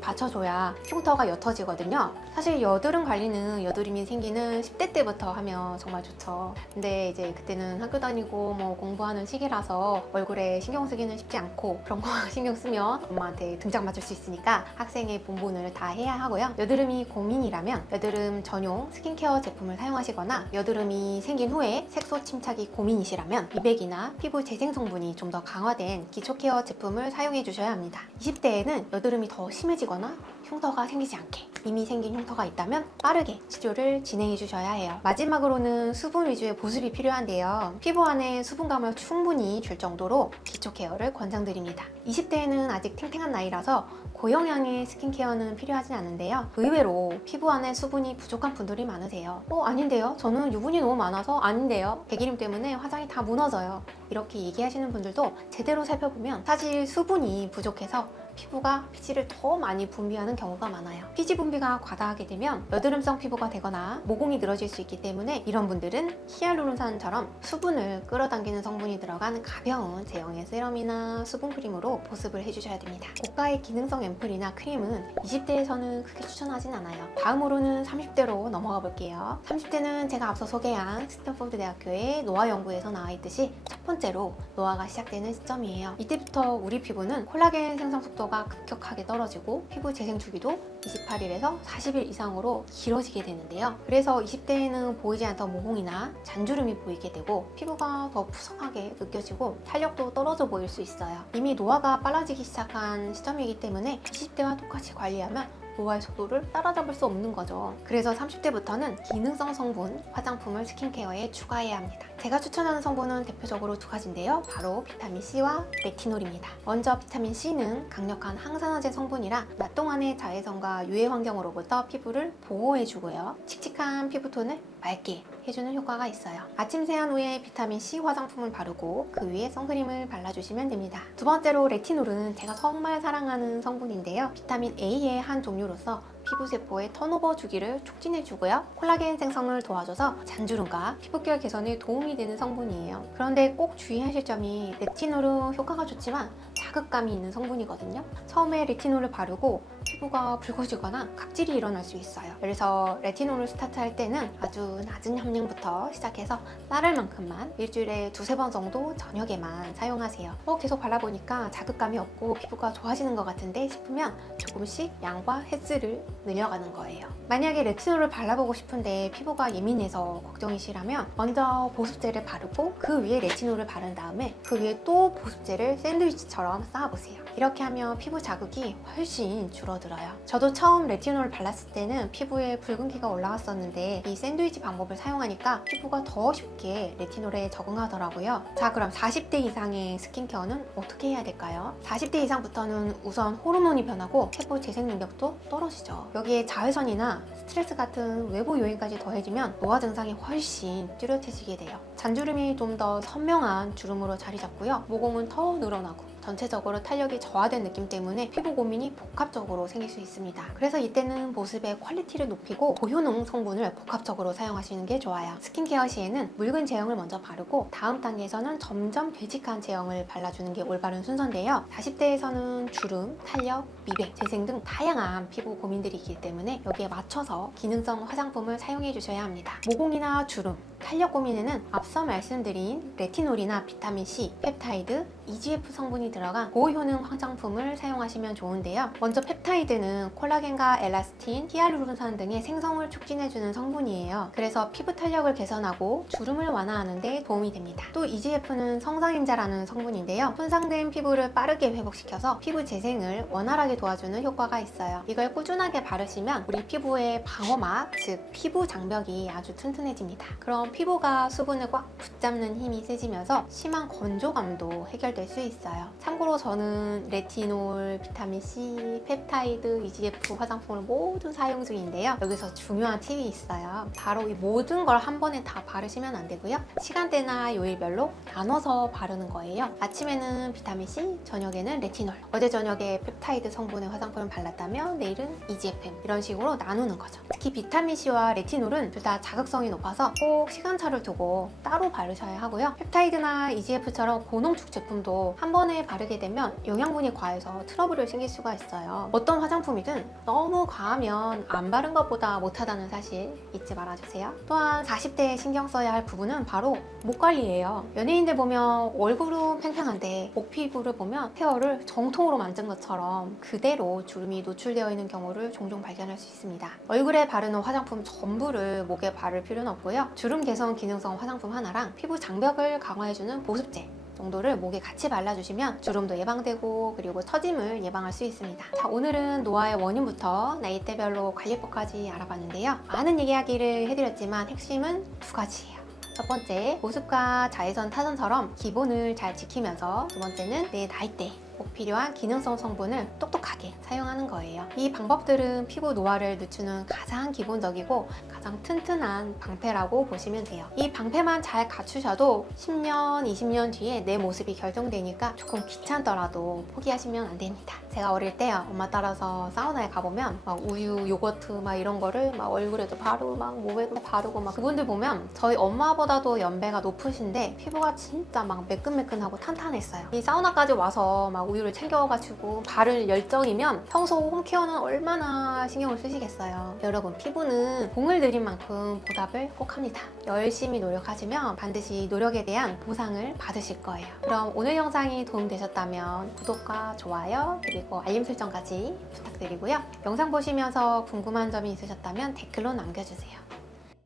받쳐줘야 흉터가 옅어지거든요. 사실 여드름 관리는 여드름이 생기는 10대 때부터 하면 정말 좋죠. 근데 이제 그때는 학교 다니고 뭐 공부하는 시기라서 얼굴에 신경 쓰기는 쉽지 않고, 그런 거 신경 쓰면 엄마한테 등짝 맞을 수 있으니까 학생의 본분을 다 해야 하고요. 여드름이 고민이라면 여드름 전용 스킨케어 제품을 사용하시거나, 여드름이 생긴 후에 색소 침착이 고민이시라면 미백이나 피부 재생 성분이 좀 더 강화된 기초 케어 제품을 사용해 주셔야 합니다. 20대에는 여드름이 더 심해지거나 흉터가 생기지 않게, 이미 생긴 흉터가 있다면 빠르게 치료를 진행해 주셔야 해요. 마지막으로는 수분 위주의 보습이 필요한데요. 피부 안에 수분감을 충분히 줄 정도로 기초 케어를 권장드립니다. 20대에는 아직 탱탱한 나이라서 고영양의 스킨케어는 필요하진 않은데요. 의외로 피부 안에 수분이 부족한 분들이 많으세요. 아닌데요? 저는 유분이 너무 많아서. 아닌데요? 백일임 때문에 화장이 다 무너져요. 이렇게 얘기하시는 분들도 제대로 살펴보면 사실 수분이 부족해서 피부가 피지를 더 많이 분비하는 경우가 많아요. 피지 분비가 과다하게 되면 여드름성 피부가 되거나 모공이 늘어질 수 있기 때문에 이런 분들은 히알루론산처럼 수분을 끌어당기는 성분이 들어간 가벼운 제형의 세럼이나 수분크림으로 보습을 해주셔야 됩니다. 고가의 기능성 앰플이나 크림은 20대에서는 크게 추천하진 않아요. 다음으로는 30대로 넘어가 볼게요. 30대는 제가 앞서 소개한 스탠포드 대학교의 노화 연구에서 나와 있듯이 첫 번째로 노화가 시작되는 시점이에요. 이때부터 우리 피부는 콜라겐 생성 속도가 급격하게 떨어지고 피부 재생 주기도 28일에서 40일 이상으로 길어지게 되는데요. 그래서 20대에는 보이지 않던 모공이나 잔주름이 보이게 되고 피부가 더 푸석하게 느껴지고 탄력도 떨어져 보일 수 있어요. 이미 노화가 빨라지기 시작한 시점이기 때문에 20대와 똑같이 관리하면 노화의 속도를 따라잡을 수 없는 거죠. 그래서 30대부터는 기능성 성분 화장품을 스킨케어에 추가해야 합니다. 제가 추천하는 성분은 대표적으로 두 가지인데요. 바로 비타민C와 레티놀입니다. 먼저 비타민C는 강력한 항산화제 성분이라 낮 동안의 자외선과 유해 환경으로부터 피부를 보호해주고요. 칙칙한 피부톤을 맑게 해주는 효과가 있어요. 아침 세안 후에 비타민C 화장품을 바르고 그 위에 선크림을 발라주시면 됩니다. 두 번째로 레티놀은 제가 정말 사랑하는 성분인데요. 비타민 A의 한 종류로서 피부세포의 턴오버 주기를 촉진해주고요. 콜라겐 생성을 도와줘서 잔주름과 피부결 개선에 도움이 되는 성분이에요. 그런데 꼭 주의하실 점이 레티놀은 효과가 좋지만 자극감이 있는 성분이거든요. 처음에 레티놀을 바르고 피부가 붉어지거나 각질이 일어날 수 있어요. 그래서 레티놀을 스타트할 때는 아주 낮은 함량부터 시작해서 따를 만큼만 일주일에 2-3번 정도 저녁에만 사용하세요. 계속 발라보니까 자극감이 없고 피부가 좋아지는 것 같은데 싶으면 조금씩 양과 횟수를 늘려가는 거예요. 만약에 레티놀을 발라보고 싶은데 피부가 예민해서 걱정이시라면 먼저 보습제를 바르고 그 위에 레티놀을 바른 다음에 그 위에 또 보습제를 샌드위치처럼 쌓아보세요. 이렇게 하면 피부 자극이 훨씬 줄어들어요. 저도 처음 레티놀을 발랐을 때는 피부에 붉은기가 올라왔었는데 이 샌드위치 방법을 사용하니까 피부가 더 쉽게 레티놀에 적응하더라고요. 자, 그럼 40대 이상의 스킨케어는 어떻게 해야 될까요? 40대 이상부터는 우선 호르몬이 변하고 세포 재생 능력도 떨어지죠. 여기에 자외선이나 스트레스 같은 외부 요인까지 더해지면 노화 증상이 훨씬 뚜렷해지게 돼요. 잔주름이 좀 더 선명한 주름으로 자리 잡고요. 모공은 더 늘어나고 전체적으로 탄력이 저하된 느낌 때문에 피부 고민이 복합적으로 생길 수 있습니다. 그래서 이때는 보습의 퀄리티를 높이고 고효능 성분을 복합적으로 사용하시는 게 좋아요. 스킨케어 시에는 묽은 제형을 먼저 바르고 다음 단계에서는 점점 되직한 제형을 발라주는 게 올바른 순서인데요. 40대에서는 주름, 탄력, 미백, 재생 등 다양한 피부 고민들이 있기 때문에 여기에 맞춰서 기능성 화장품을 사용해 주셔야 합니다. 모공이나 주름, 탄력 고민에는 앞서 말씀드린 레티놀이나 비타민C, 펩타이드, EGF 성분이 들어간 고효능 화장품을 사용하시면 좋은데요. 먼저 펩타이드는 콜라겐과 엘라스틴, 히알루론산 등의 생성을 촉진해주는 성분이에요. 그래서 피부 탄력을 개선하고 주름을 완화하는 데 도움이 됩니다. 또 EGF는 성상인자라는 성분인데요. 손상된 피부를 빠르게 회복시켜서 피부 재생을 원활하게 도와주는 효과가 있어요. 이걸 꾸준하게 바르시면 우리 피부의 방어막, 즉 피부 장벽이 아주 튼튼해집니다. 그럼 피부가 수분을 꽉 붙잡는 힘이 세지면서 심한 건조감도 해결될 수 있어요. 참고로 저는 레티놀, 비타민C, 펩타이드, EGF 화장품을 모두 사용 중인데요. 여기서 중요한 팁이 있어요. 바로 이 모든 걸 한 번에 다 바르시면 안 되고요. 시간대나 요일별로 나눠서 바르는 거예요. 아침에는 비타민C, 저녁에는 레티놀, 어제 저녁에 펩타이드 성분의 화장품을 발랐다면 내일은 EGF 이런 식으로 나누는 거죠. 특히 비타민C와 레티놀은 둘 다 자극성이 높아서 꼭 시간차를 두고 따로 바르셔야 하고요. 펩타이드나 EGF처럼 고농축 제품도 한 번에 바르게 되면 영양분이 과해서 트러블을 생길 수가 있어요. 어떤 화장품이든 너무 과하면 안 바른 것보다 못하다는 사실 잊지 말아주세요. 또한 40대에 신경 써야 할 부분은 바로 목 관리예요. 연예인들 보면 얼굴은 팽팽한데 목 피부를 보면 헤어를 정통으로 만든 것처럼 그대로 주름이 노출되어 있는 경우를 종종 발견할 수 있습니다. 얼굴에 바르는 화장품 전부를 목에 바를 필요는 없고요. 주름 개선 기능성 화장품 하나랑 피부 장벽을 강화해주는 보습제 정도를 목에 같이 발라주시면 주름도 예방되고 그리고 처짐을 예방할 수 있습니다. 자, 오늘은 노화의 원인부터 나이대별로 관리법까지 알아봤는데요. 많은 이야기를 해드렸지만 핵심은 두 가지예요. 첫 번째, 보습과 자외선 타선처럼 기본을 잘 지키면서 두 번째는 내 나이대 꼭 필요한 기능성 성분을 똑똑하게 사용하는 거예요. 이 방법들은 피부 노화를 늦추는 가장 기본적이고 가장 튼튼한 방패라고 보시면 돼요. 이 방패만 잘 갖추셔도 10년, 20년 뒤에 내 모습이 결정되니까 조금 귀찮더라도 포기하시면 안 됩니다. 제가 어릴 때 엄마 따라서 사우나에 가보면 막 우유, 요거트 막 이런 거를 막 얼굴에도 바르고 막 몸에도 바르고 막 그분들 보면 저희 엄마보다도 연배가 높으신데 피부가 진짜 막 매끈매끈하고 탄탄했어요. 이 사우나까지 와서 막 우유를 챙겨가지고 바를 열정이면 평소 홈케어는 얼마나 신경을 쓰시겠어요. 여러분, 피부는 공을 들인 만큼 보답을 꼭 합니다. 열심히 노력하시면 반드시 노력에 대한 보상을 받으실 거예요. 그럼 오늘 영상이 도움되셨다면 구독과 좋아요 그리고 알림 설정까지 부탁드리고요. 영상 보시면서 궁금한 점이 있으셨다면 댓글로 남겨주세요.